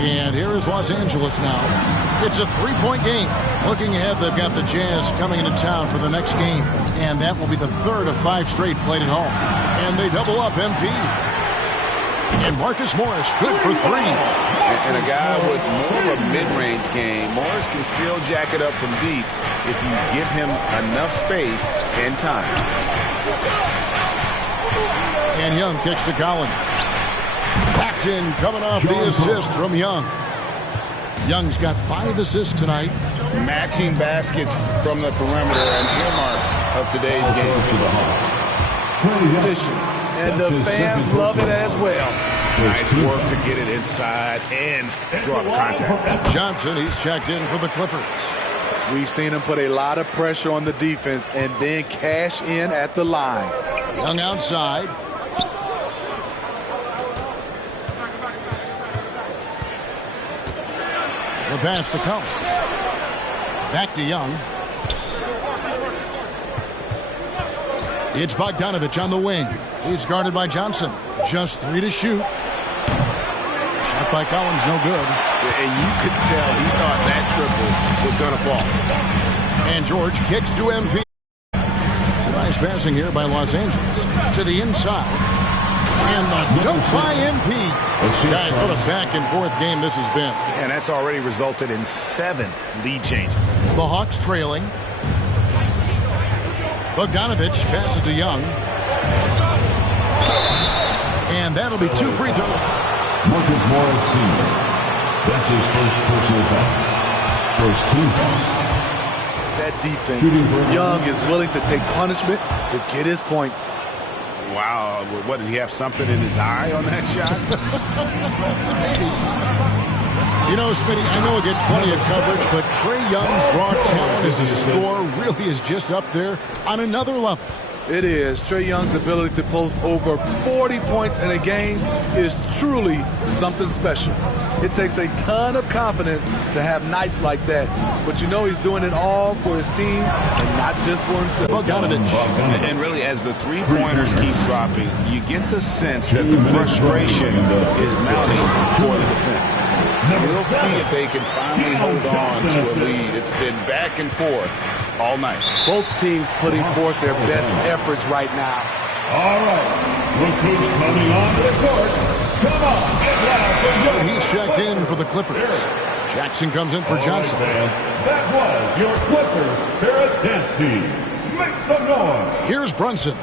And here is Los Angeles now. It's a 3-point game. Looking ahead, they've got the Jazz coming into town for the next game. And that will be the 3rd of 5 straight played at home. And they double up MP. And Marcus Morris, good for 3. And a guy with more of a mid-range game. Morris can still jack it up from deep if you give him enough space and time. And Young kicks to Collins. Paxton coming off the assist from Young. Young's got 5 assists tonight. Matching baskets from the perimeter, an earmark of today's game. And the fans love it as well. Nice work to get it inside and draw the contact. Johnson, he's checked in for the Clippers. We've seen him put a lot of pressure on the defense and then cash in at the line. Young outside. The pass to Collins. Back to Young. It's Bogdanovich on the wing. He's guarded by Johnson. Just 3 to shoot. Shot by Collins, no good. And you could tell he thought that triple was going to fall. And George kicks to MP. Some nice passing here by Los Angeles. To the inside. And the dunk by MP. Guys, what a back-and-forth game this has been. And that's already resulted in 7 lead changes. The Hawks trailing. Bogdanovich passes to Young. And that'll be 2 free throws. Marcus Morris Sr. That's his first personal foul. First team foul. That defense, Young is willing to take punishment to get his points. Wow, what, did he have something in his eye on that shot? You know, Smitty, I know it gets plenty of coverage, but Trae Young's raw talent as a scorer really is just up there on another level. It is. Trae Young's ability to post over 40 points in a game is truly something special. It takes a ton of confidence to have nights like that. But you know he's doing it all for his team and not just for himself. Bogdanovich. And really, as the three-pointers keep dropping, you get the sense that the frustration is mounting for the defense. We'll see if they can finally hold on to a lead. It's been back and forth all night. Both teams putting forth their best efforts right now. All right. Look who's coming on the court. Come on. He's checked in for the Clippers. Jackson comes in for Johnson. That was your Clippers Spirit Dance Team. Make some noise. Here's Brunson.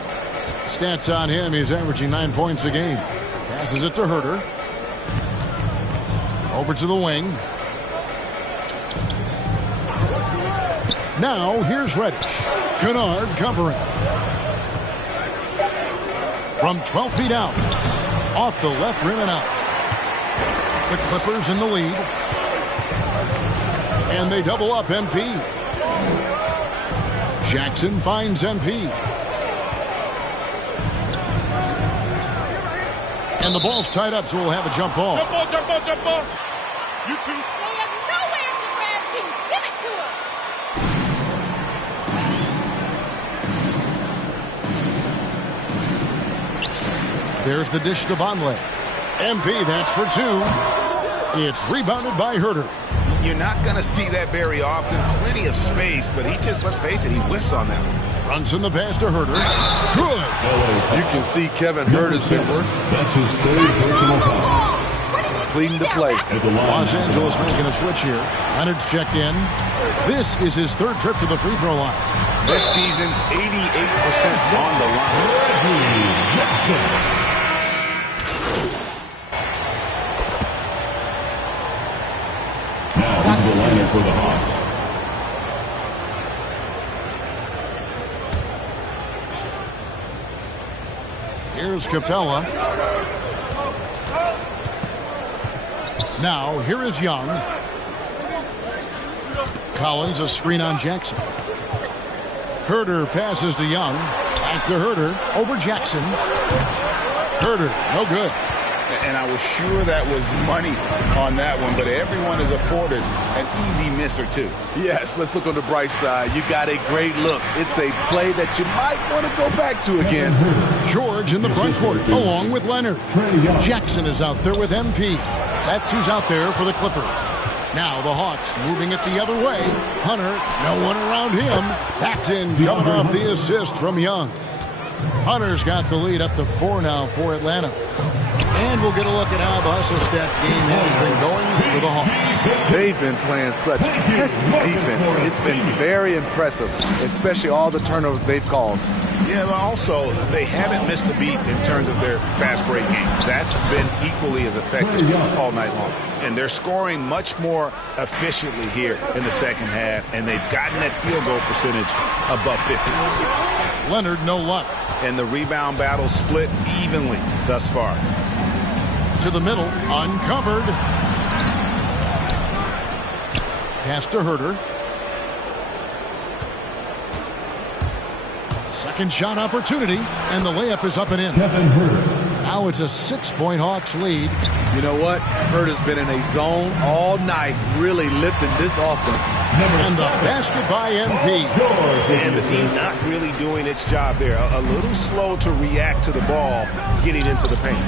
Stats on him, he's averaging 9 points a game. Passes it to Herter. Over to the wing. Now, here's Reddish. Kennard covering. From 12 feet out. Off the left rim and out. The Clippers in the lead. And they double up MP. Jackson finds MP. And the ball's tied up, so we'll have a jump ball. Jump ball, jump ball, jump ball. You two. They have nowhere to grab me. Give it to him. There's the dish to Vonleh. MP, that's for 2. It's rebounded by Herter. You're not going to see that very often. Plenty of space, but he just, let's face it, he whiffs on that one. Brunson the pass to Herter. Good. You can see Kevin Herter's been working. That's his third personal foul. Completing the play. Los Angeles making a switch here. Leonard's checked in. This is his 3rd trip to the free throw line. This season, 88% on the line. Now into the lineup for the Hawks. Here's Capella. Now, here is Young. Collins, a screen on Jackson. Herter passes to Young. Back to Herter. Over Jackson. Herter, no good. And I was sure that was money on that one, but everyone is afforded an easy miss or two. Yes, let's look on the bright side. You got a great look. It's a play that you might want to go back to again. George in the front court, along with Leonard. Jackson is out there with MP. That's who's out there for the Clippers. Now the Hawks moving it the other way. Hunter, no one around him. That's in, coming off the assist from Young. Hunter's got the lead up to 4 now for Atlanta. And we'll get a look at how the hustle stat game has been going for the Hawks. They've been playing such pesky defense. It's been very impressive, especially all the turnovers they've caused. Yeah, but also they haven't missed a beat in terms of their fast break game. That's been equally as effective all night long. And they're scoring much more efficiently here in the second half, and they've gotten that field goal percentage above 50. Leonard, no luck. And the rebound battle split evenly thus far. To the middle, uncovered. Pass to Herter. Second shot opportunity, and the layup is up and in. Kevin Herter. Now it's a 6-point Hawks lead. You know what? Hurt has been in a zone all night, really lifting this offense. And the basket by MP. And the D not really doing its job there. A little slow to react to the ball getting into the paint.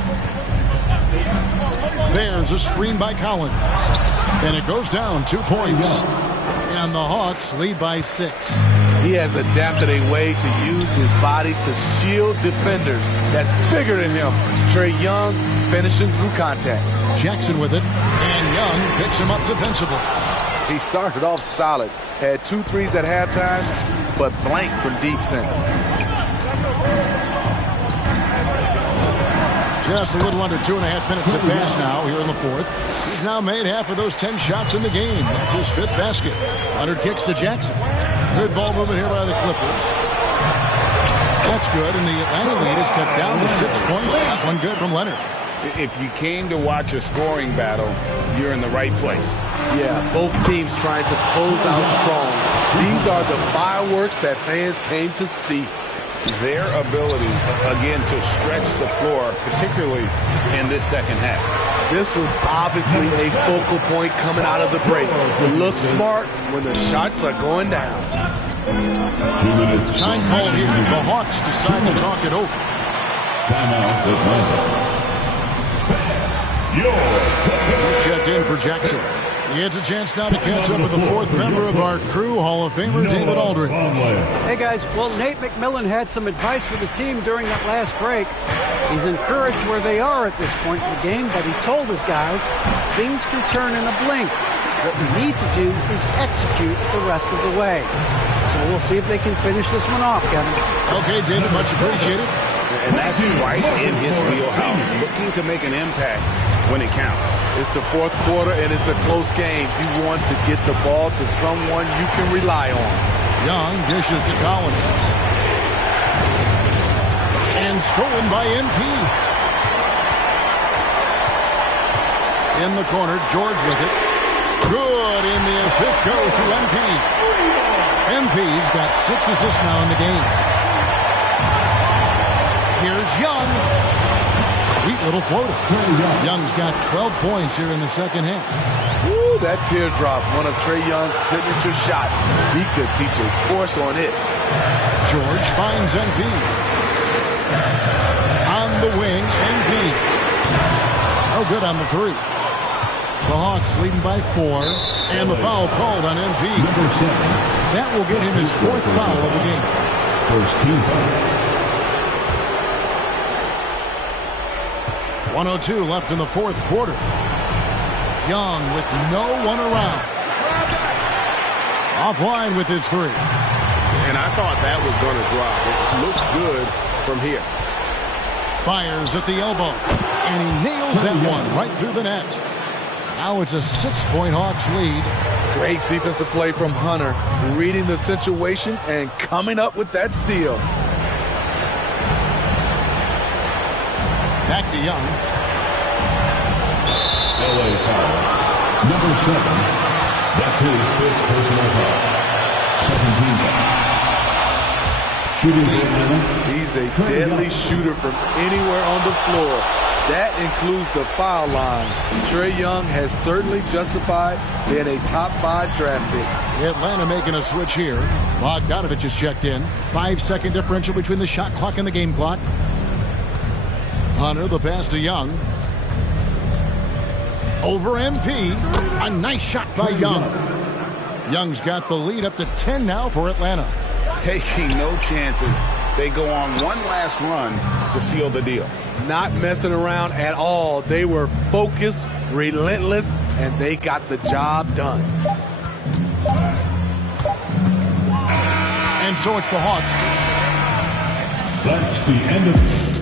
There's a screen by Collins. And it goes down 2 points. And the Hawks lead by 6. He has adapted a way to use his body to shield defenders that's bigger than him. Trae Young finishing through contact. Jackson with it, and Young picks him up defensively. He started off solid, had 2 threes at halftime, but blanked from deep since. Just a little under 2.5 minutes have passed now here in the fourth. He's now made half of those 10 shots in the game. That's his 5th basket. Leonard kicks to Jackson. Good ball movement here by the Clippers. That's good, and the Atlanta lead is cut down to 6 points. That one good from Leonard. If you came to watch a scoring battle, you're in the right place. Yeah, both teams trying to close out strong. These are the fireworks that fans came to see. Their ability, again, to stretch the floor, particularly in this second half. This was obviously a focal point coming out of the break. Look smart when the shots are going down. Time called here. The Hawks decide to talk it over. Timeout, Atlanta. He's checked in for Jackson. He has a chance now to catch up with the 4th member of our crew, Hall of Famer David Aldridge. Hey, guys. Well, Nate McMillan had some advice for the team during that last break. He's encouraged where they are at this point in the game, but he told his guys things can turn in a blink. What we need to do is execute the rest of the way. So we'll see if they can finish this one off, Kevin. Okay, David, much appreciated. And that's right in his wheelhouse, looking to make an impact when it counts. It's the 4th quarter, and it's a close game. You want to get the ball to someone you can rely on. Young dishes to Collins. And stolen by MP. In the corner, George with it. Good, and the assist goes to MP. MP's got 6 assists now in the game. Here's Young. Sweet little floater. Young's got 12 points here in the second half. Woo, that teardrop, one of Trae Young's signature shots. He could teach a course on it. George finds MP. On the wing, MP. Oh, good on the 3. The Hawks leading by 4, and the foul called on MP. Number 7. That will get him his 4th foul of the game. First team foul. 1:02 left in the 4th quarter. Young with no one around. Offline with his 3. And I thought that was going to drop. It looked good from here. Fires at the elbow. And he nails that one right through the net. Now it's a 6-point Hawks lead. Great defensive play from Hunter, reading the situation and coming up with that steal. Back to Young. LA foul. Number 7. That's his 5th personal foul. 17 foul. Shooting for He's a deadly shooter from anywhere on the floor. That includes the foul line. Trae Young has certainly justified being a top 5 draft pick. Atlanta making a switch here. Bogdanovich is checked in. 5-second differential between the shot clock and the game clock. Hunter, the pass to Young. Over MP. A nice shot by Young. Young's got the lead up to 10 now for Atlanta. Taking no chances. They go on one last run to seal the deal. Not messing around at all. They were focused, relentless, and they got the job done. And so it's the Hawks. That's the end of it.